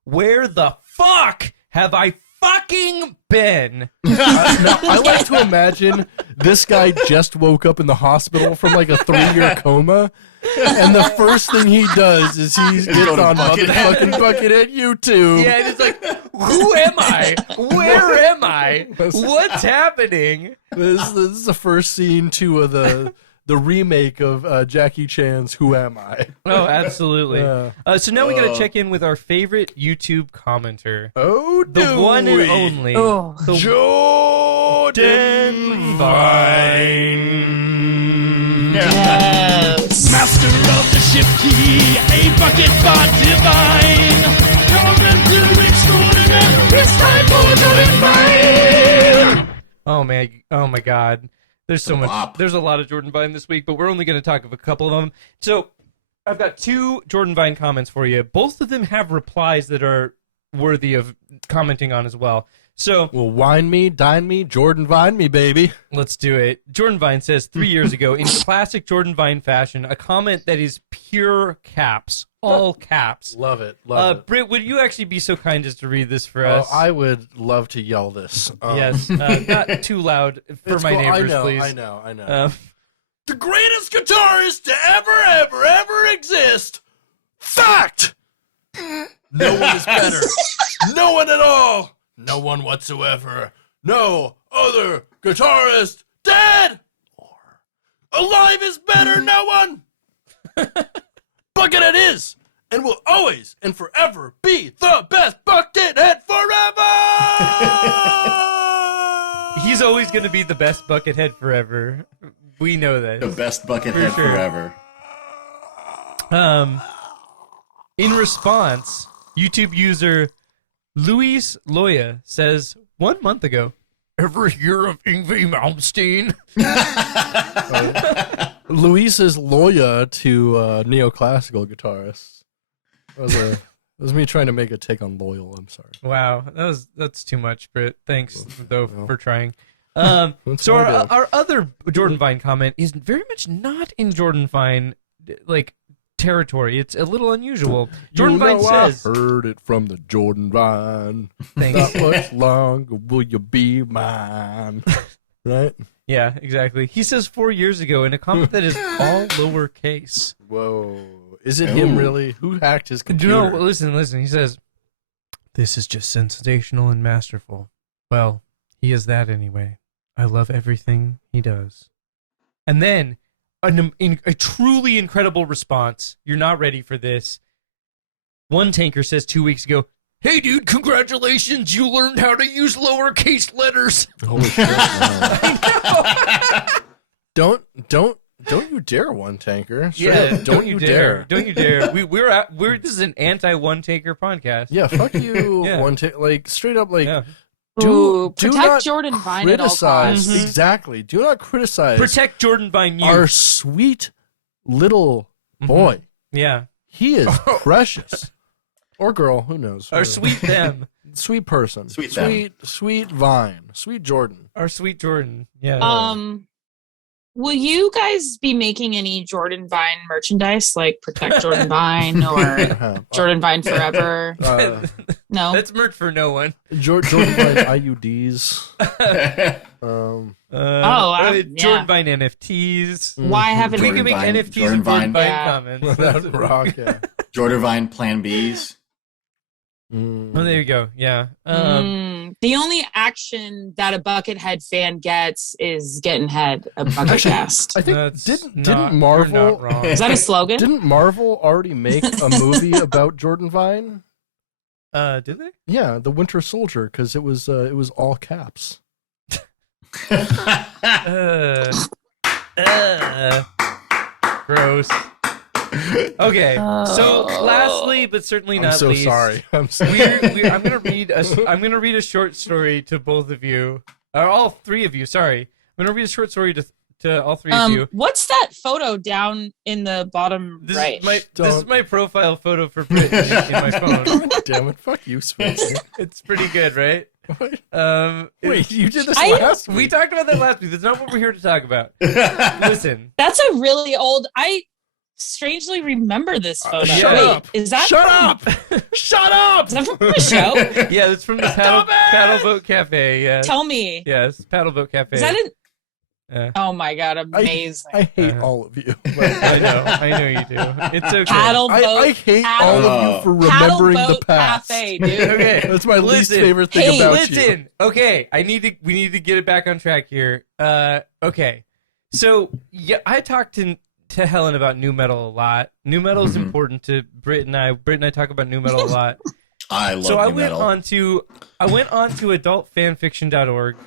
Where the fuck have I fucking been? Now, I like to imagine this guy just woke up in the hospital from like a 3-year coma, and the first thing he does is he gets go to on Buckethead. motherfucking Buckethead YouTube. Yeah, and it's like, who am I? Where am I? What's happening? This is the first scene too of the remake of Jackie Chan's Who Am I? Oh, absolutely. Yeah. So now we got to check in with our favorite YouTube commenter. Oh, The one and only. Oh. The Jordan Vine. Yes. Master of the ship key, a bucket bot divine. Coming to extraordinary, it's time for Jordan Vine. Oh my God. There's so much. bop. There's a lot of Jordan Vine this week, but we're only going to talk of a couple of them. So I've got 2 Jordan Vine comments for you. Both of them have replies that are worthy of commenting on as well. So Well, wine me, dine me, Jordan Vine me, baby. let's do it. Jordan Vine says 3 years ago, in classic Jordan Vine fashion, a comment that is pure caps, all caps. Love it. Love it. Britt, would you actually be so kind as to read this for Oh, us? I would love to yell this. Yes, not too loud for It's my cool. neighbors, please. I know. Um, The greatest guitarist to ever exist. Fact. No one is better. No one at all. No one whatsoever. No other guitarist dead or alive is better. No one. Buckethead is and will always and forever be the best Buckethead forever. He's always going to be the best Buckethead forever. We know that. The best Buckethead For sure. forever. In response, YouTube user Luis Loya says 1 month ago, ever hear of Yngwie Malmsteen? Luis is Loya to neoclassical guitarists. That was me trying to make a take on Loyal. I'm sorry. Wow, that's too much, Britt. Thanks, though, Well. for trying. That's So what I do. our other Jordan Vine comment is very much not in Jordan Vine, like, territory. It's a little unusual. Jordan Vine says... I heard it from the Jordan Vine. Thanks. Not much longer will you be mine. Right? Yeah, exactly. He says 4 years ago in a comment that is all lowercase. Whoa. Is it him Ooh. really? Who hacked his computer? No, listen. He says, this is just sensational and masterful. Well, he is that anyway. I love everything he does. And then, a truly incredible response. You're not ready for this. One tanker says 2 weeks ago, hey, dude, congratulations. You learned how to use lowercase letters. Holy shit. No. Don't you dare, one tanker. Straight up, don't you dare. Don't you dare. We're this is an anti-one taker podcast. Yeah, fuck you, Yeah. one tanker. Like, straight up, like, Yeah. do protect not Jordan Vine at all criticize. costs. Exactly. Do not criticize Protect Jordan Vine our youth. sweet little boy. Yeah. He is precious. Or girl, who knows? Our sweet them. Sweet person. Sweet them. Sweet Vine. Sweet Jordan. Our sweet Jordan. Yeah. Will you guys be making any Jordan Vine merchandise, like Protect Jordan Vine or Jordan Vine Forever? No. That's merch for no one. Jordan Vine IUDs. Jordan Vine NFTs. Why haven't We Jordan can make Vine- NFTs Jordan and Jordan Vine. Vine Yeah. comments. That rock, yeah. Jordan Vine Plan Bs. Mm. Oh, there you go. Yeah. The only action that a Buckethead fan gets is getting head a Bucketcast. I think That's didn't not- you're Marvel not wrong. Is that a slogan? didn't Marvel already make a movie about Jordan Vine? Did they? Yeah, The Winter Soldier, because it was all caps. Gross. Okay. So, lastly, but certainly not I'm so least, sorry. I'm so I'm gonna read a short story to both of you, or all three of you. Sorry, I'm gonna read a short story to all three of you. What's that photo down in the bottom This right? is my profile photo for Brit in my phone. damn it. Fuck you, Spencer. It's pretty good, right? Wait, you did this I- last We week. talked about that last week. That's not what we're here to talk about. Listen, That's a really old. I strangely remember this photo. shut Wait, up. is that Shut up! Shut up! Is that from the show? yeah, it's from the Paddle Boat Cafe. Yes, Tell me. yes, Paddle Boat Cafe. Is that an? Yeah. Oh my god, amazing! I hate all of you. I know you do. It's okay. Paddle boat. I hate all of you for Paddle remembering the boat past. cafe, dude. Okay, That's my least listen. favorite thing Hey, about Listen, you. okay, we need to get it back on track here. Okay, so yeah, I talked to Helen about new metal a lot. New metal is important to Britt and I. Britt and I talk about new metal a lot. I love So I new went metal. on to adultfanfiction.org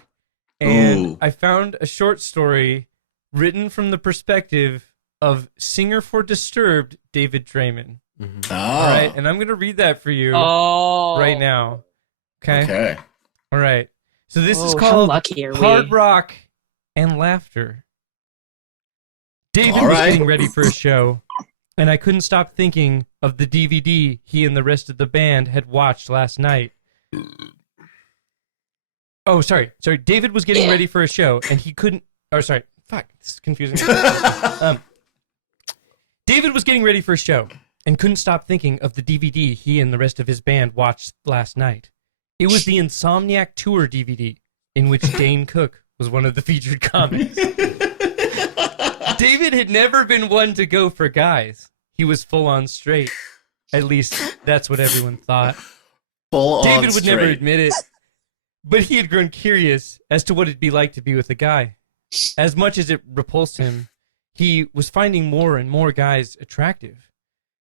and Ooh. I found a short story written from the perspective of singer for Disturbed, David Draiman. Oh. All right, and I'm going to read that for you Oh, right now. Okay? Okay. All right. So this is Oh, how called lucky are we? Hard Rock and Laughter. David All was right. getting ready for a show, and I couldn't stop thinking of the DVD he and the rest of the band had watched last night. Oh, sorry. David was getting ready for a show, and he couldn't... Oh, sorry. Fuck, this is confusing. David was getting ready for a show, and couldn't stop thinking of the DVD he and the rest of his band watched last night. It was the Insomniac Tour DVD, in which Dane Cook was one of the featured comics. David had never been one to go for guys. He was full on straight. At least, that's what everyone thought. Full David on would never straight. admit it, but he had grown curious as to what it'd be like to be with a guy. As much as it repulsed him, he was finding more and more guys attractive.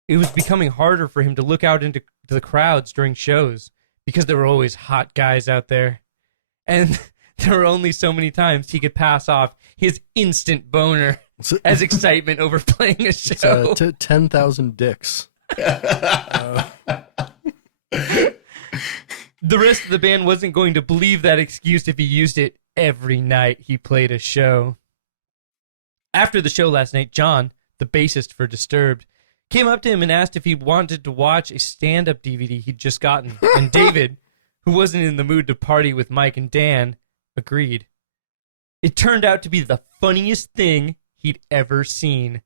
It was becoming harder for him to look out into the crowds during shows because there were always hot guys out there. And there were only so many times he could pass off his instant boner as excitement over playing a show. 10,000 dicks. The rest of the band wasn't going to believe that excuse if he used it every night he played a show. After the show last night, John, the bassist for Disturbed, came up to him and asked if he wanted to watch a stand-up DVD he'd just gotten. And David, who wasn't in the mood to party with Mike and Dan, agreed. It turned out to be the funniest thing he'd ever seen.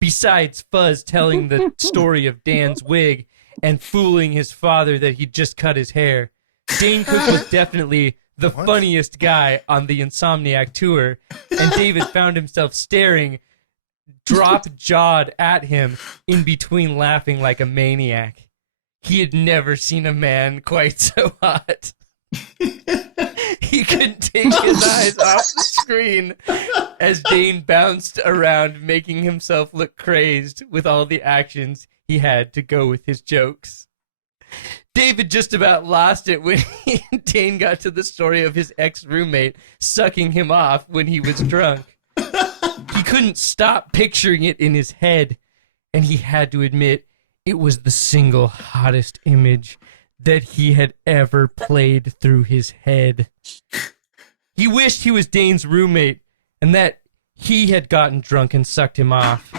Besides Fuzz telling the story of Dan's wig and fooling his father that he'd just cut his hair, Dane Cook was definitely the funniest guy on the Insomniac tour, and David found himself staring drop-jawed at him in between laughing like a maniac. He had never seen a man quite so hot. He couldn't take his eyes off the screen as Dane bounced around, making himself look crazed with all the actions he had to go with his jokes. David just about lost it when Dane got to the story of his ex-roommate sucking him off when he was drunk. He couldn't stop picturing it in his head, and he had to admit it was the single hottest image that he had ever played through his head. He wished he was Dane's roommate and that he had gotten drunk and sucked him off.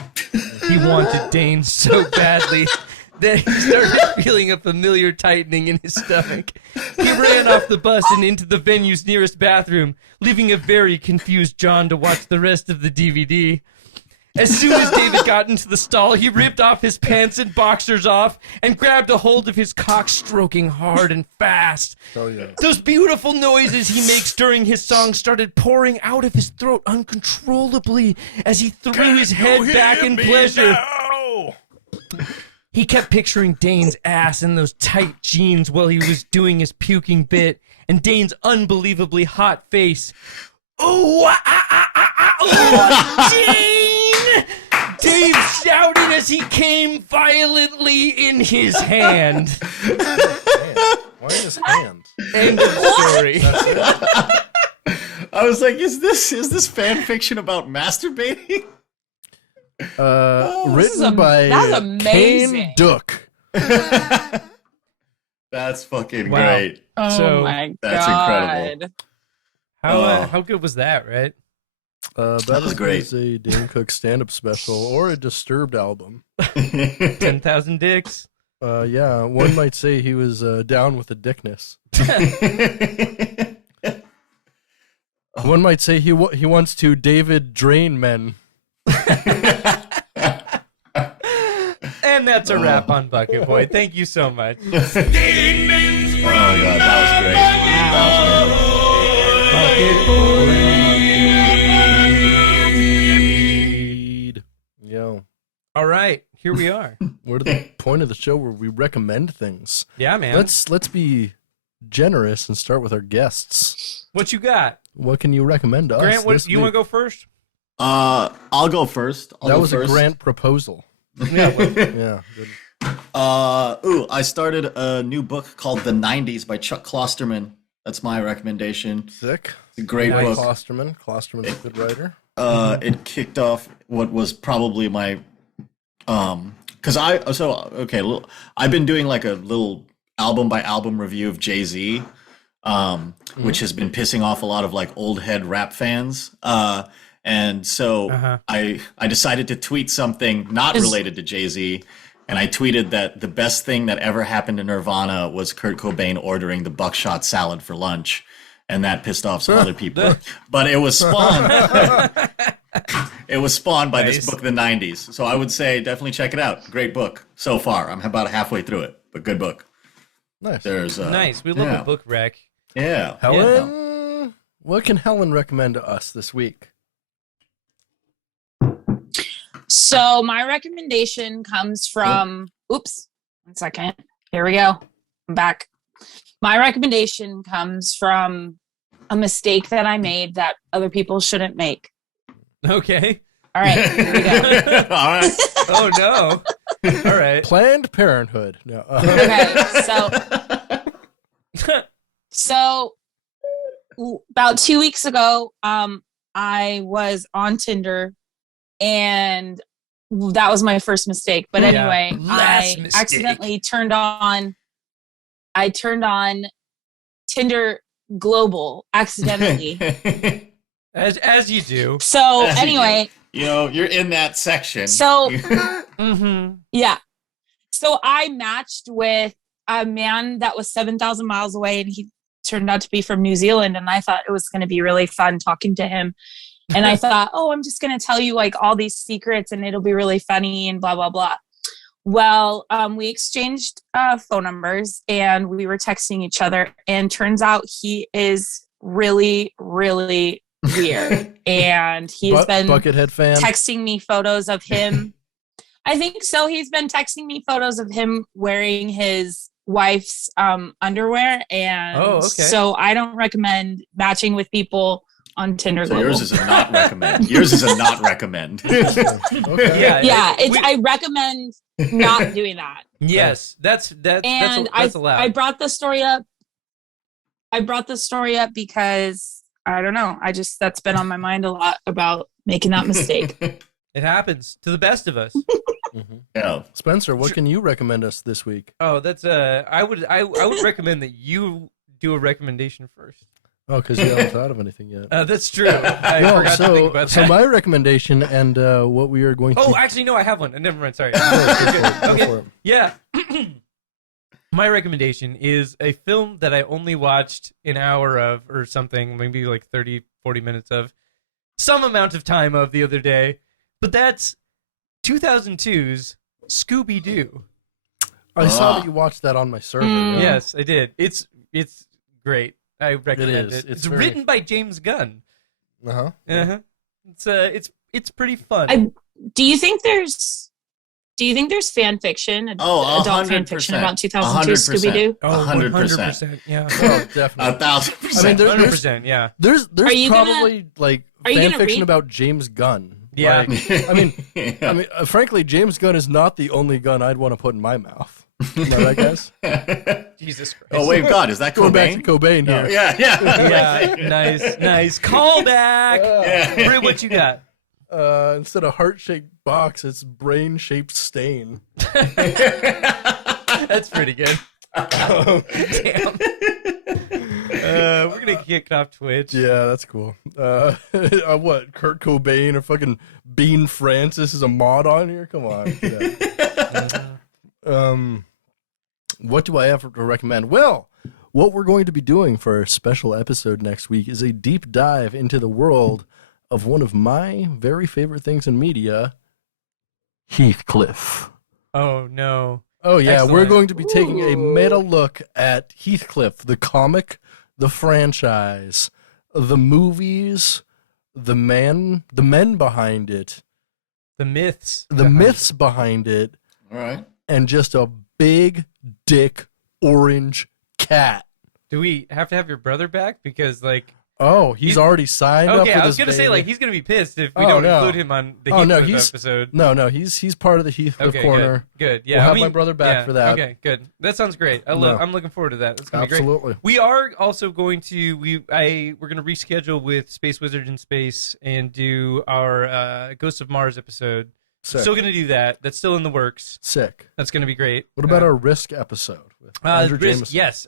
He wanted Dane so badly that he started feeling a familiar tightening in his stomach. He ran off the bus and into the venue's nearest bathroom, leaving a very confused John to watch the rest of the DVD. As soon as David got into the stall, he ripped off his pants and boxers off and grabbed a hold of his cock, stroking hard and fast. Oh, yeah. Those beautiful noises he makes during his song started pouring out of his throat uncontrollably as he threw his head back in pleasure. He kept picturing Dane's ass in those tight jeans while he was doing his puking bit, and Dane's unbelievably hot face. Oh, Dane! Dave shouted as he came violently in his hand. Man, why in his hand? End of story. I was like, is this fan fiction about masturbating? Written by that's amazing. Kane Duck. That's fucking Wow. great. Oh So, my god. that's incredible. How good was that, right? That was great. A Dane Cook stand-up special or a Disturbed album. 10,000 dicks. Yeah, one might say he was down with the dickness. One might say he wants to David Draiman. And that's a wrap on Bucket Boy. Thank you so much. Oh god, that was great. Yo, All right, here we are. we're to the point of the show where we recommend things. Yeah, man. Let's be generous and start with our guests. What you got? What can you recommend to us? Grant, this you want to week? go first? I'll go first. That was a Grant proposal. Yeah. Yeah. Good. I started a new book called The 90s by Chuck Klosterman. That's my recommendation. Sick. It's a great book. Klosterman. Klosterman's a good writer. It kicked off what was probably my I've been doing like a little album by album review of Jay-Z, which has been pissing off a lot of like old head rap fans. And so I decided to tweet something not related to Jay-Z, and I tweeted that the best thing that ever happened to Nirvana was Kurt Cobain ordering the buckshot salad for lunch, and that pissed off some other people. But it was spawned. It was spawned by this book, The 90s. So I would say definitely check it out. Great book so far. I'm about halfway through it, but good book. Nice. There's Nice. We love a book rec. Yeah. Helen, what can Helen recommend to us this week? So my recommendation comes from, oops, 1 second. Here we go. I'm back. My recommendation comes from a mistake that I made that other people shouldn't make. Okay. All right, here we go. All right. Oh no. All right. Planned Parenthood. No. Okay, so about 2 weeks ago, I was on Tinder, and that was my first mistake. But anyway, Last I mistake. accidentally turned on Tinder Global accidentally. As you do. So As you anyway, you're in that section. So Mm-hmm. yeah, so I matched with a man that was 7,000 miles away, and he turned out to be from New Zealand, and I thought it was going to be really fun talking to him. And I thought, oh, I'm just going to tell you like all these secrets, and it'll be really funny and blah blah blah. Well, we exchanged phone numbers, and we were texting each other, and turns out he is really, really weird. And he's been Buckethead fan. texting me photos of him. I think so. He's been texting me photos of him wearing his wife's underwear. And so I don't recommend matching with people on Tinder. So yours is a not recommend. Yours is a not recommend. Okay. Yeah, I recommend not doing that. Yes, that's allowed. I brought the story up because I don't know. That's been on my mind a lot about making that mistake. It happens to the best of us. Mm-hmm. Yeah. Spencer, what can you recommend us this week? Oh, that's I would recommend that you do a recommendation first. Oh, because you haven't thought of anything yet. That's true. I forgot to think about that. So my recommendation and what we are going to... Oh, actually, no, I have one. Never mind, sorry. Go for Okay, it. yeah. My recommendation is a film that I only watched an hour of or something, maybe like 30, 40 minutes of, some amount of time of the other day, but that's 2002's Scooby Doo. I saw that you watched that on my server. Yeah. Yes, I did. It's great. I recommend it. It's written by James Gunn. Uh-huh. Uh-huh. It's pretty fun. Do you think there's fan fiction, adult 100%. fan fiction about 2002 Scooby Doo? Oh, 100%. Yeah. Oh, definitely. 1,000%. I mean, 100%, yeah. There's Are you probably like are you fan gonna fiction read- about James Gunn. Yeah. Like, I mean, frankly, James Gunn is not the only gun I'd want to put in my mouth. You know that, guys? Jesus Christ. Oh, wait, God, is that Going back to Cobain? Cobain here. Yeah. Nice. Callback. Yeah. Britt, what you got? Instead of heart-shaped box, it's brain-shaped stain. That's pretty good. Oh, damn. We're gonna kick off Twitch. Yeah, that's cool. What? Kurt Cobain or fucking Bean Francis is a mod on here? Come on. What do I have to recommend? Well, what we're going to be doing for our special episode next week is a deep dive into the world of one of my very favorite things in media, Heathcliff. Oh no. Oh yeah, Excellent. we're going to be taking a meta look at Heathcliff, the comic, the franchise, the movies, the men behind it, The myths. the myths behind it, All right. and just a big dick orange cat. Do we have to have your brother back? Because Oh, he's already signed up. okay, for I was this gonna say baby. he's gonna be pissed if we Oh, don't no. include him on the Oh, no, Heathcliff episode. No, he's part of the Heathcliff Okay, corner. good. Yeah, We'll I have mean, my brother back yeah, for that. Okay, good. That sounds great. No. I'm looking forward to that. That's gonna be great. Absolutely. We are also going to we're gonna reschedule with Space Wizard in Space and do our Ghost of Mars episode. Sick. Still gonna do that. That's still in the works. Sick. That's gonna be great. What about our Risk episode with Andrew Risk? Jameson? Yes,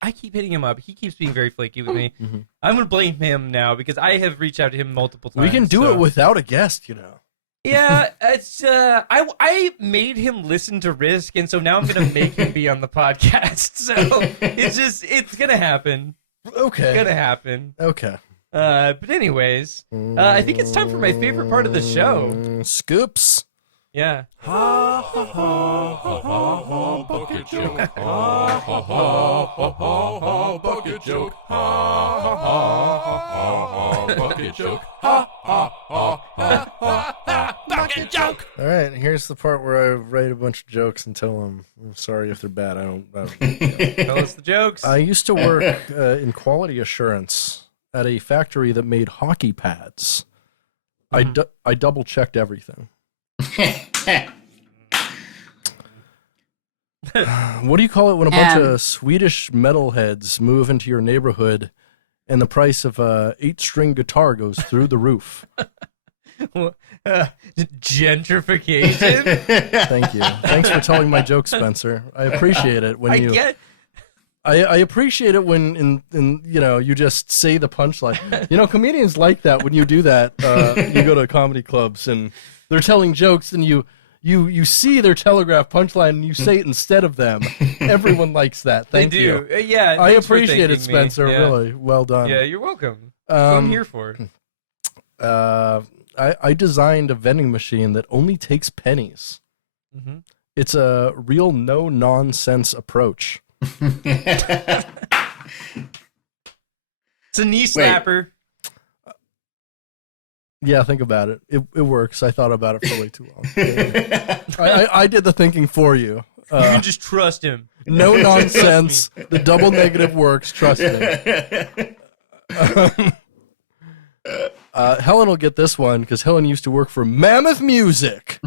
I keep hitting him up. He keeps being very flaky with me. Mhm. I'm gonna blame him now because I have reached out to him multiple times. We can do so. it without a guest, you know. Yeah, it's I made him listen to Risk, and so now I'm gonna make him be on the podcast. So it's gonna happen. Okay. It's gonna happen. Okay. But anyways, I think it's time for my favorite part of the show. Scoops. Yeah. Ha ha ha ha ha ha bucket joke. Ha ha ha ha ha ha bucket joke. Ha ha ha ha ha bucket joke. Ha ha ha ha ha bucket joke. All right, Here's the part where I write a bunch of jokes and tell them I'm sorry if they're bad. I don't Tell us the jokes. I used to work in quality assurance at a factory that made hockey pads. I double checked everything. What do you call it when a bunch of Swedish metalheads move into your neighborhood and the price of a 8-string guitar goes through the roof? Gentrification. Thank you. Thanks for telling my joke, Spenser. I appreciate it when I appreciate it when you just say the punchline. Comedians like that when you do that. You go to comedy clubs and they're telling jokes and you see their telegraph punchline and you say it instead of them. Everyone likes that. Thank you. Yeah, I appreciate it, Spenser. Yeah. Really, well done. Yeah, you're welcome. That's what I'm here for. I designed a vending machine that only takes pennies. Mm-hmm. It's a real no-nonsense approach. It's a knee slapper. Yeah, think about it. It works. I thought about it for way too long. I did the thinking for you. You can just trust him. No nonsense. The double negative works. Trust me. Helen will get this one because Helen used to work for Mammoth Music.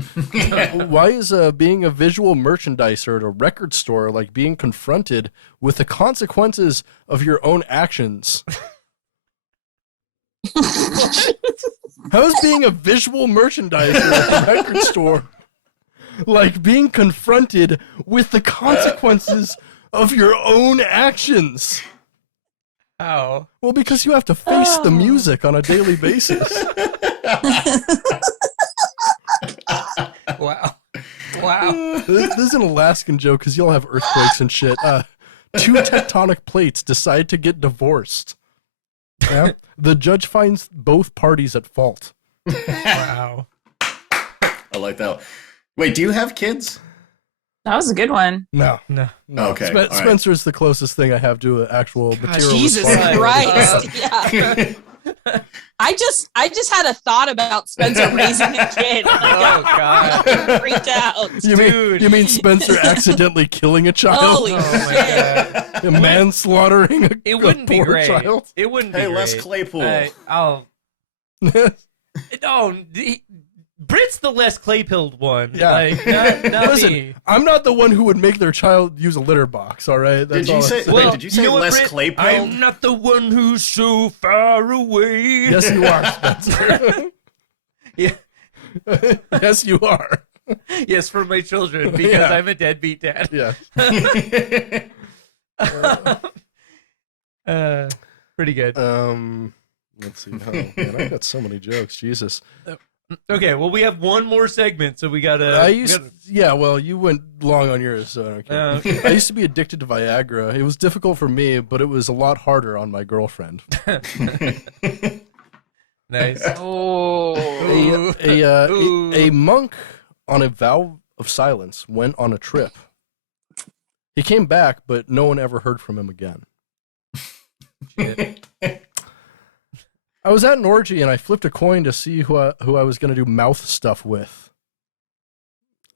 Why is being a visual merchandiser at a record store like being confronted with the consequences of your own actions? How is being a visual merchandiser at a record store like being confronted with the consequences of your own actions? How? Well, because you have to face the music on a daily basis. Wow. This is an Alaskan joke because y'all have earthquakes and shit. 2 tectonic plates decide to get divorced. Yeah? The judge finds both parties at fault. Wow. I like that. Wait, do you have kids? That was a good one. No. Okay. all right. Spenser is the closest thing I have to an actual material. Jesus response. Christ. Yeah. I just had a thought about Spenser raising a kid. Oh, God. I freaked out. You mean Spenser accidentally killing a child? Holy my shit. Manslaughtering a It wouldn't be poor great. child? It wouldn't be Hey, great. Les Claypool. I'll... No, Britt's the Les Claypool one. Yeah. Like, not Listen, me. I'm not the one who would make their child use a litter box, all right? Did you all say? I'm Wait, saying. did you say know what, Les Britt? Claypool? I'm not the one who's so far away. Yes, you are, Spenser. Yeah. Yes, you are. Yes, for my children, because Yeah. I'm a deadbeat dad. Yeah. Pretty good. Let's see. Oh, man, I got so many jokes. Jesus. Okay, well, we have one more segment, so we gotta. Yeah, well, you went long on yours, so I don't care. Okay. I used to be addicted to Viagra. It was difficult for me, but it was a lot harder on my girlfriend. Nice. Oh. A monk on a vow of silence went on a trip. He came back, but no one ever heard from him again. Shit. I was at an orgy and I flipped a coin to see who I was going to do mouth stuff with.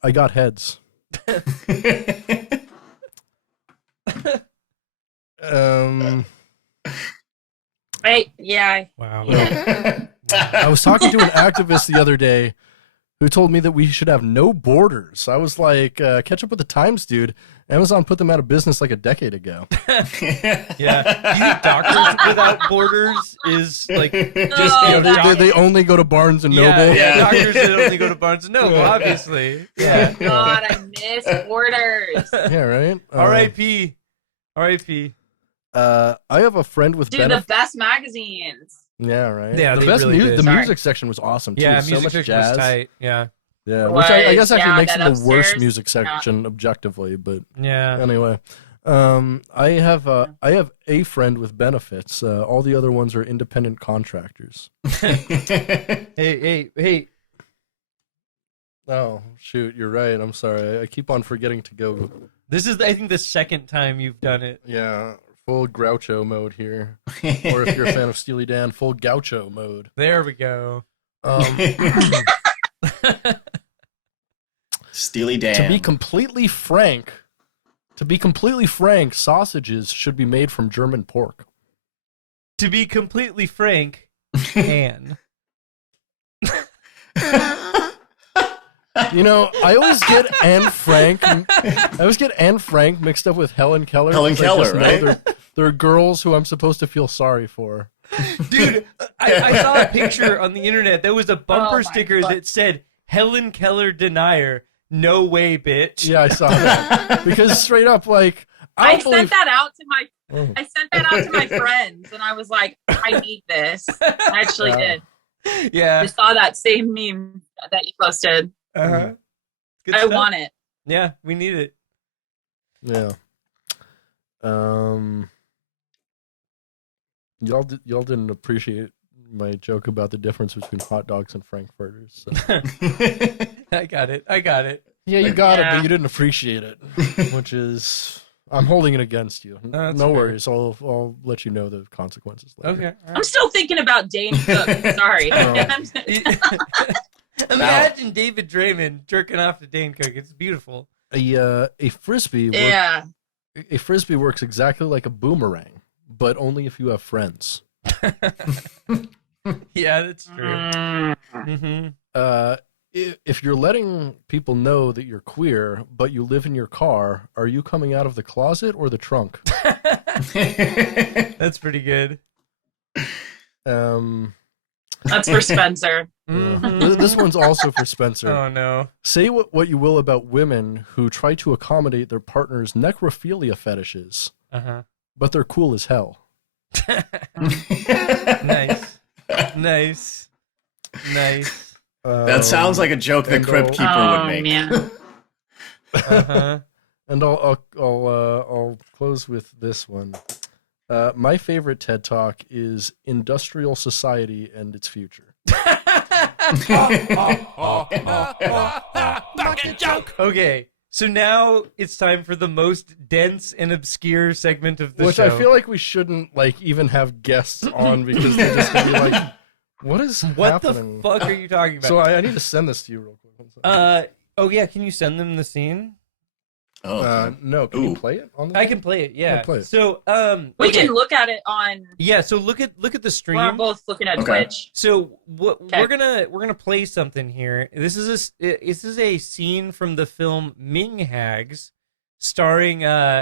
I got heads. Right? Yeah. Wow. I was talking to an activist the other day who told me that we should have no borders. I was like, catch up with the times, dude. Amazon put them out of business like a decade ago. Yeah. Do you think Doctors Without Borders is like just They only go to Barnes and Noble. Yeah, doctors that only go to Barnes and Noble, obviously. Yeah. God, I miss Borders. Yeah, right? R.I.P. R.I.P. I have a friend with Dude, the best magazines. Yeah, right. Yeah, the they best really did. the Sorry. music section was awesome too. Yeah, so music much section jazz. was tight. Yeah. Yeah, which I guess actually makes it that the worst upstairs, music section objectively, but Yeah. anyway. I have a friend with benefits. All the other ones are independent contractors. Hey. Oh, shoot, you're right. I'm sorry. I keep on forgetting to go. This is, I think, the second time you've done it. Yeah, full Groucho mode here. Or if you're a fan of Steely Dan, full Gaucho mode. There we go. Steely Dan. To be completely frank, sausages should be made from German pork. To be completely frank, Anne. You know, I always get Anne Frank mixed up with Helen Keller. Helen Keller, right? They're girls who I'm supposed to feel sorry for. Dude, I saw a picture on the internet. There was a bumper sticker that said, Helen Keller denier. No way, bitch. Yeah, I saw that. Because straight up, like, I sent that out to my friends, and I was like, I need this. I actually did. Yeah. I saw that same meme that you posted. Uh-huh. I want it. Yeah, we need it. Yeah. Y'all didn't appreciate my joke about the difference between hot dogs and frankfurters. So. I got it. Yeah, you got it, but you didn't appreciate it, which is I'm holding it against you. No fair. worries. I'll let you know the consequences later. Okay. I'm still thinking about Dane Cook. Sorry. Imagine David Draiman jerking off to Dane Cook. It's beautiful. A frisbee. Yeah. A frisbee works exactly like a boomerang, but only if you have friends. Yeah, that's true. Mm-hmm. If you're letting people know that you're queer, but you live in your car, are you coming out of the closet or the trunk? That's pretty good. That's for Spenser. Mm-hmm. This one's also for Spenser. Oh, no. Say what you will about women who try to accommodate their partner's necrophilia fetishes, but they're cool as hell. Nice. That sounds like a joke that Crypt Keeper would make. Man. And I'll close with this one. My favorite TED Talk is Industrial Society and Its Future. Okay, so now it's time for the most dense and obscure segment of the Which show. I feel like we shouldn't even have guests on because they're just gonna be like, what is happening? What the fuck are you talking about? So I need to send this to you real quick. Oh yeah, can you send them the scene? No, can you play it on the I can play it, yeah. play it. So We can look at it on. Yeah, so look at the stream. We're both looking at Twitch. So we're gonna play something here. This is a scene from the film Ming Hags, starring Bam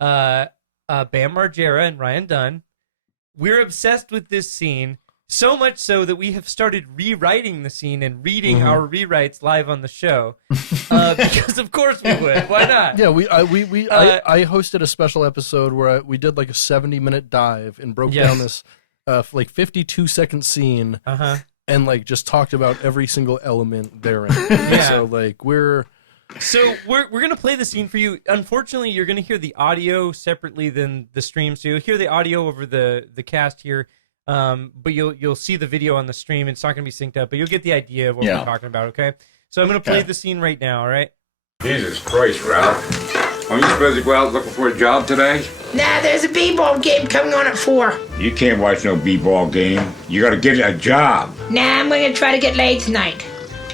Margera and Ryan Dunn. We're obsessed with this scene. So much so that we have started rewriting the scene and reading our rewrites live on the show, because of course we would. Why not? Yeah, I hosted a special episode where we did like a 70-minute dive and broke down this 52-second scene and like just talked about every single element therein. Yeah. So like we're gonna play the scene for you. Unfortunately, you're gonna hear the audio separately than the stream, so you'll hear the audio over the cast here. But you'll see the video on the stream. It's not going to be synced up, but you'll get the idea of what we're talking about, okay? So I'm going to play the scene right now, all right? Jesus Christ, Ralph. Aren't you supposed to go out looking for a job today? Nah, there's a b-ball game coming on at 4. You can't watch no b-ball game. You gotta get a job. Nah, I'm gonna try to get laid tonight.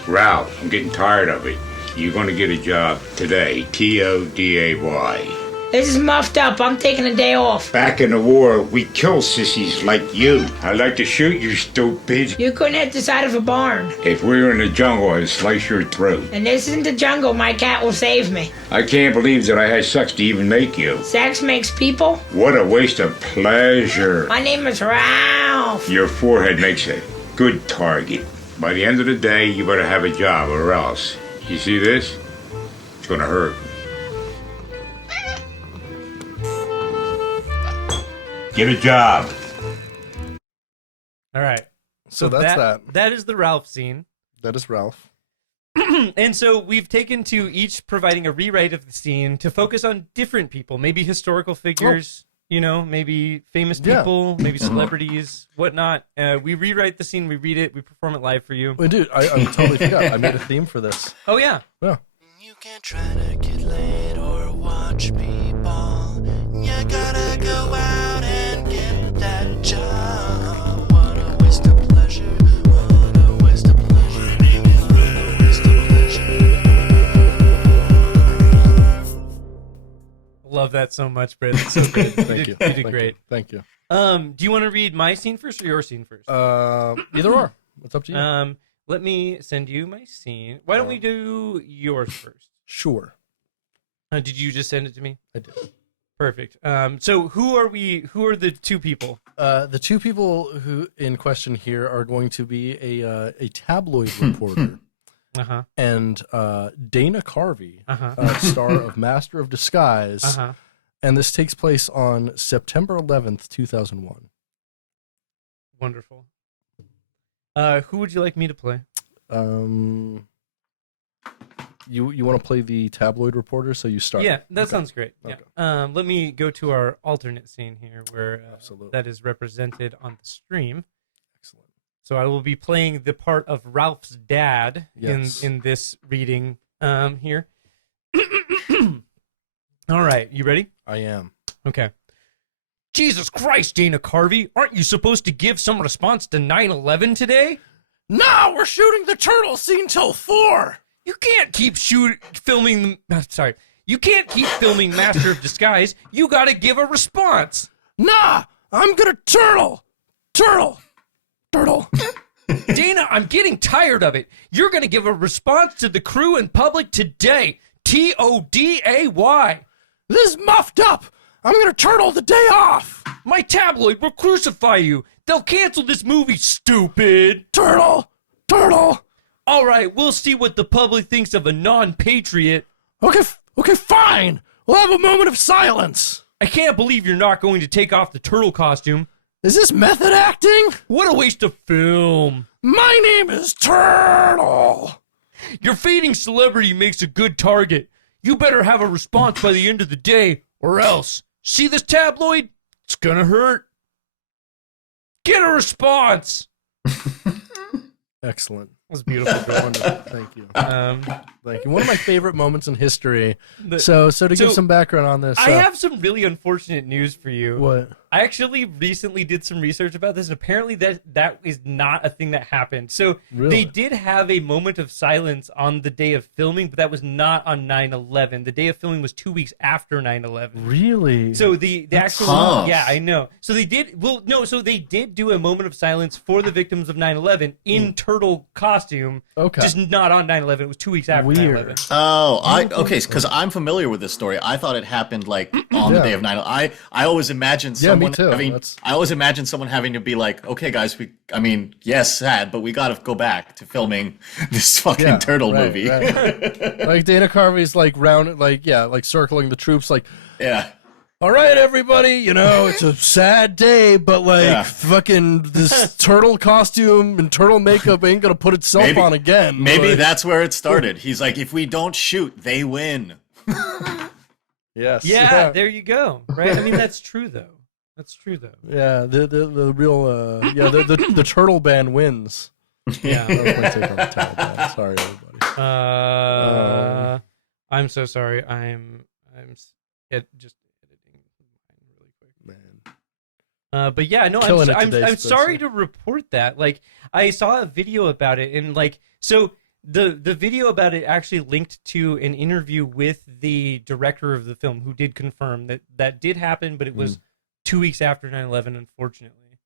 Ralph, I'm getting tired of it. You're gonna get a job today. T-O-D-A-Y. This is muffed up. I'm taking a day off. Back in the war, we kill sissies like you. I'd like to shoot you, stupid. You couldn't hit the side of a barn. If we were in the jungle, I'd slice your throat. And this isn't the jungle. My cat will save me. I can't believe that I had sex to even make you. Sex makes people? What a waste of pleasure. My name is Ralph. Your forehead makes a good target. By the end of the day, you better have a job or else. You see this? It's gonna hurt. Get a job. All right. So that's that. That is the Ralph scene. That is Ralph. And so we've taken to each providing a rewrite of the scene to focus on different people, maybe historical figures, maybe famous people, maybe celebrities, whatnot. We rewrite the scene, we read it, we perform it live for you. Wait, dude, I totally forgot. I made a theme for this. Oh, yeah. Yeah. You can't try to get laid or watch people. You gotta go out and get that job. What a waste of pleasure. What a waste of pleasure. What a waste of pleasure. love that so much, Brett. It's so good. Thank you. You did great. Thank you. Do you want to read my scene first or your scene first? Either or. It's up to you. Let me send you my scene. Why don't we do yours first? Sure. Did you just send it to me? I did. Perfect. So who are the two people? The two people who in question here are going to be a tabloid reporter. And Dana Carvey, star of Master of Disguise. And this takes place on September 11th, 2001. Wonderful. Who would you like me to play? You want to play the tabloid reporter, so you start. Yeah, that sounds great. Okay. Yeah. Let me go to our alternate scene here where that is represented on the stream. Excellent. So I will be playing the part of Ralph's dad in this reading here. All right, you ready? I am. Okay. Jesus Christ, Dana Carvey, aren't you supposed to give some response to 9/11 today? No, we're shooting the turtle scene till 4. You can't keep filming. You can't keep filming Master of Disguise. You got to give a response. Nah, I'm gonna turtle. Dana, I'm getting tired of it. You're going to give a response to the crew and public today. TODAY. This is muffed up. I'm gonna turtle the day off. My tabloid will crucify you. They'll cancel this movie, stupid. Turtle. All right, we'll see what the public thinks of a non-patriot. Okay, fine. We'll have a moment of silence. I can't believe you're not going to take off the turtle costume. Is this method acting? What a waste of film. My name is Turtle. Your fading celebrity makes a good target. You better have a response by the end of the day, or else. See this tabloid? It's gonna hurt. Get a response. Excellent. That was beautiful. Wonderful. Thank you. Thank you. One of my favorite moments in history. So to give some background on this, I have some really unfortunate news for you. What? I actually recently did some research about this, and apparently that is not a thing that happened. So Really? they did have a moment of silence on the day of filming, but that was not on 9/11. The day of filming was 2 weeks after 9/11. Really? So the actual tough. yeah, I know. So they did so they did do a moment of silence for the victims of 9/11 in turtle costume. Okay. Just not on 9/11. It was 2 weeks after Weird. 9/11. Oh, because I'm familiar with this story. I thought it happened like on the day of 9/11. I always imagined someone me too. having. I always imagined someone having to be like, okay, guys, yes, sad, but we got to go back to filming this fucking turtle movie. Right. Like Dana Carvey's like circling the troops, like, Yeah. all right, everybody, it's a sad day, but fucking this turtle costume and turtle makeup ain't gonna put itself on again. Maybe Like, that's where it started. He's like, if we don't shoot, they win. yes. Yeah, there you go. Right? I mean, that's true though. Yeah, the real the turtle band wins. Yeah. That was my take on the turtle band. Sorry, everybody. I'm so sorry. I'm just editing really quick. Man. But yeah, no, Killing it I'm today, sorry Spenser. to report that. Like, I saw a video about it, and like, so the video about it actually linked to an interview with the director of the film, who did confirm that did happen, but it was 2 weeks after 9/11, unfortunately.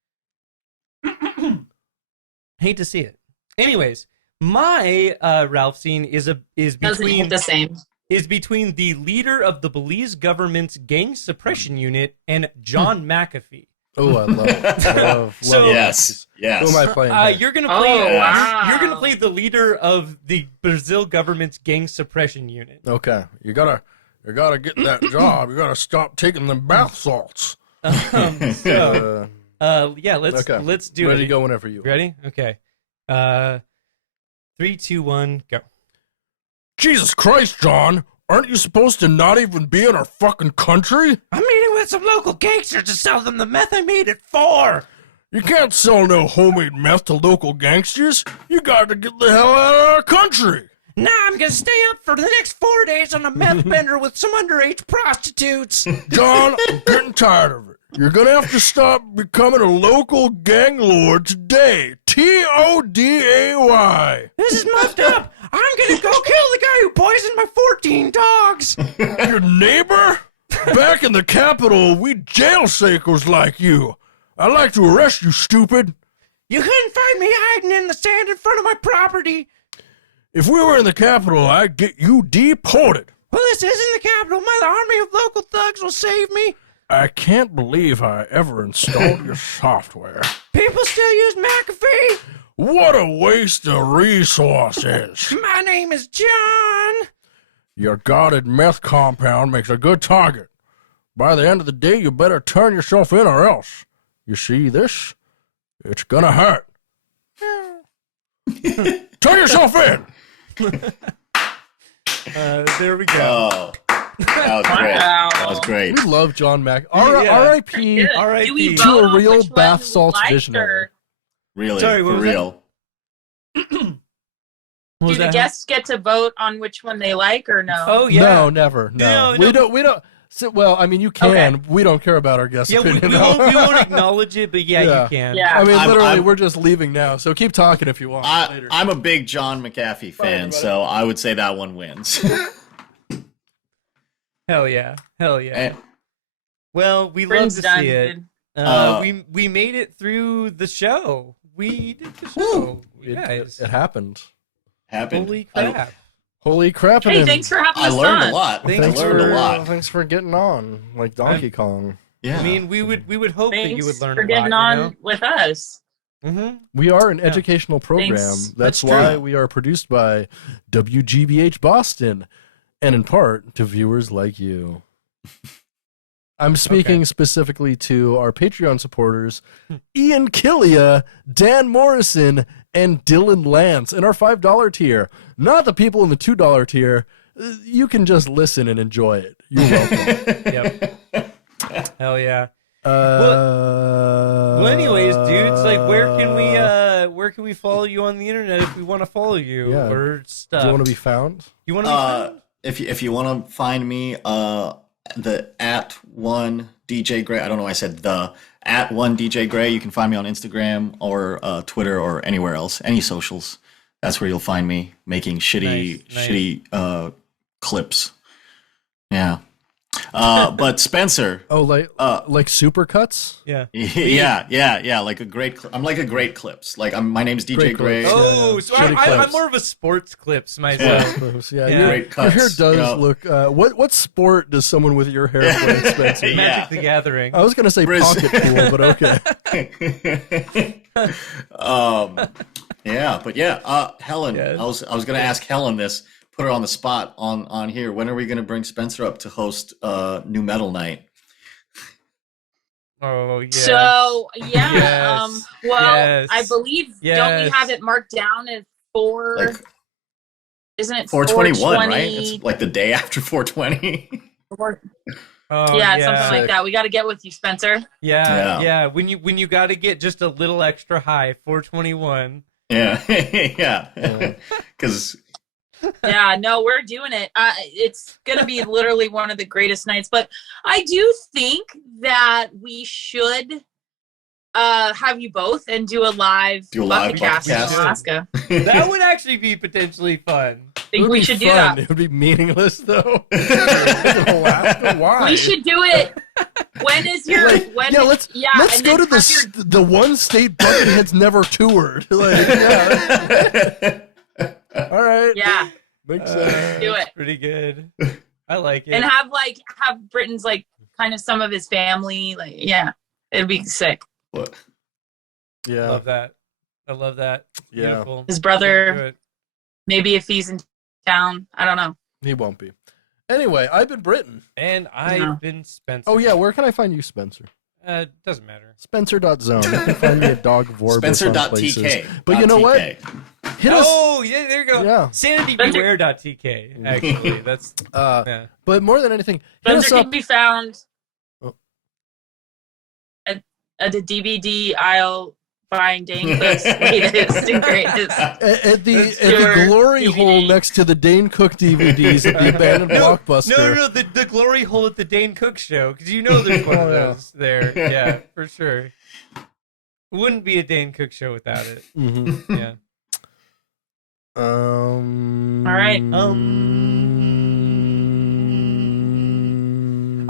Hate to see it. Anyways, my Ralph scene is between the same. Is between the leader of the Belize government's gang suppression unit and John McAfee. Oh, I love So- Yes. Who am I playing? here? You're gonna play. Oh, wow. You're gonna play the leader of the Brazil government's gang suppression unit. Okay, you gotta get that job. You gotta stop taking them bath salts. So, Okay. let's do it. Ready to go whenever you are. Ready? Okay. 3, 2, 1, go. Jesus Christ, John! Aren't you supposed to not even be in our fucking country? I'm meeting with some local gangsters to sell them the meth I made at 4. You can't sell no homemade meth to local gangsters. You gotta get the hell out of our country. Nah, I'm gonna stay up for the next 4 days on a meth bender with some underage prostitutes. John, I'm getting tired of it. You're gonna have to stop becoming a local gang lord today. TODAY. This is muffed up. I'm gonna go kill the guy who poisoned my 14 dogs. Your neighbor? Back in the Capitol, we jail sakers like you. I'd like to arrest you, stupid. You couldn't find me hiding in the sand in front of my property. If we were in the Capitol, I'd get you deported. Well, this isn't the Capitol. My army of local thugs will save me. I can't believe I ever installed your software. People still use McAfee. What a waste of resources. My name is John. Your guarded meth compound makes a good target. By the end of the day, you better turn yourself in or else. You see this? It's gonna hurt. Turn yourself in! There we go. Oh, that was great. Wow. That was great. We love John Mac. Yeah. R.I.P. R.I.P. Do we to vote a on real which one bath we salts liked, visionary. or Really, Sorry, what for was that? real. What Do was the that? guests get to vote on which one they like or no? Oh, yeah. No, never. No. No, We don't. So, well, I mean, you can. Okay. We don't care about our guest Yeah, we opinion. we won't acknowledge it, but yeah, Yeah. you can. Yeah. I mean, I'm- literally, I'm- we're just leaving now. So keep talking if you want. later. I'm a big John McAfee fan, everybody. so I would say that one wins. Hell yeah. Hell yeah. And- Well, we love Bryn's to done, see it. dude. We made it through the show. We did the show. You guys. It happened. happened. Holy crap. Holy crap! Hey, thanks for having I us learned on. a lot. Thanks I Thanks learned for, a lot. thanks for getting on, like Donkey Kong. Yeah. I mean, we would hope that you Thanks would learn for a getting lot, on with us. Mm-hmm. We are an Yeah. educational program. Thanks. That's That's why true. we are produced by WGBH Boston, and in part to viewers like you. I'm speaking specifically to our Patreon supporters, Ian Killia, Dan Morrison, and Dylan Lance in our $5 tier. Not the people in the $2 tier. You can just listen and enjoy it. You're welcome. Yep. Hell yeah. Well, Anyways, dudes, like, where can we follow you on the internet if we want to follow you Yeah. or stuff? do you want to be found? You want to be found? If you want to find me, the @1 DJ Gre. I don't know why I said the @1 DJ Gre. You can find me on Instagram or Twitter or anywhere else, any socials. That's where you'll find me making shitty clips. Yeah. But Spenser. Oh, like supercuts? Yeah. Yeah. Like a great. I'm like a great clips. Like my name's DJ Great Gre. clips. Oh, Yeah. so Shitty I'm clips. more of a sports clips myself. Yeah, Yeah. Your, Great cuts, your hair does you know. look. What sport does someone with your hair play, Spencer? Yeah. Magic the Gathering. I was gonna say Briz. pocket pool, but okay. Yeah, but yeah, Helen. Yes. I was gonna ask Helen this. Put her on the spot on here. When are we gonna bring Spenser up to host New Metal Night? Oh, yeah. So yeah, Yes. well, Yes. I believe don't we Yes. have it marked down as Like isn't it 421, right? It's like the day after 420. Oh, yeah, something like Sick. that. We got to get with you, Spencer. Yeah. When you got to get just a little extra high, 421. Yeah, yeah. Because Yeah, no, we're doing it. It's gonna be literally one of the greatest nights. But I do think that we should have you both and do a live Bucketcast in Bucketcast. Alaska. That would actually be potentially fun. I think we should do that. It would be meaningless though. In Alaska? Why? We should do it. When is your? When yeah, is, let's and go to then have the one state Buckethead's never toured. Like, yeah. All right. Yeah, Makes sense. do it. Pretty good. I like it. And have Britain's like kind of some of his family. Like, yeah, it'd be sick. what? Yeah. Love that. I love that. Yeah. Beautiful. His Do brother, it. maybe if he's in town, I don't know. He won't be. Anyway, I've been Britain. And I've No. been Spencer. Oh yeah, where can I find you, Spencer? Doesn't matter. Spencer.zone. You can find me at Dog Vorbis on places. Spencer.tk. But you know what? Hit us. Oh, yeah, there you go. Yeah. SanityBeware.tk, actually. That's, yeah. But more than anything, hit us Spencer up. can be found Oh. at the DVD aisle buying Dane Cook's latest and greatest. At the your glory DVD. hole next to the Dane Cook DVDs at the abandoned Blockbuster. No, the glory hole at the Dane Cook show, because you know there's one of Oh, yeah. those there. Yeah, for sure. It wouldn't be a Dane Cook show without it. Mm-hmm. Yeah. All right.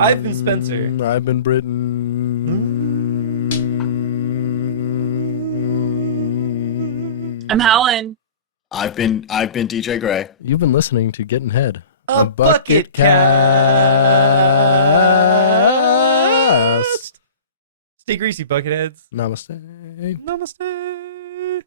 I've been Spenser. I've been Britton. I'm Helen. I've been DJ Gre. You've been listening to Gettin' Head, A Bucketcast. Stay greasy, Bucketheads. Namaste. Namaste.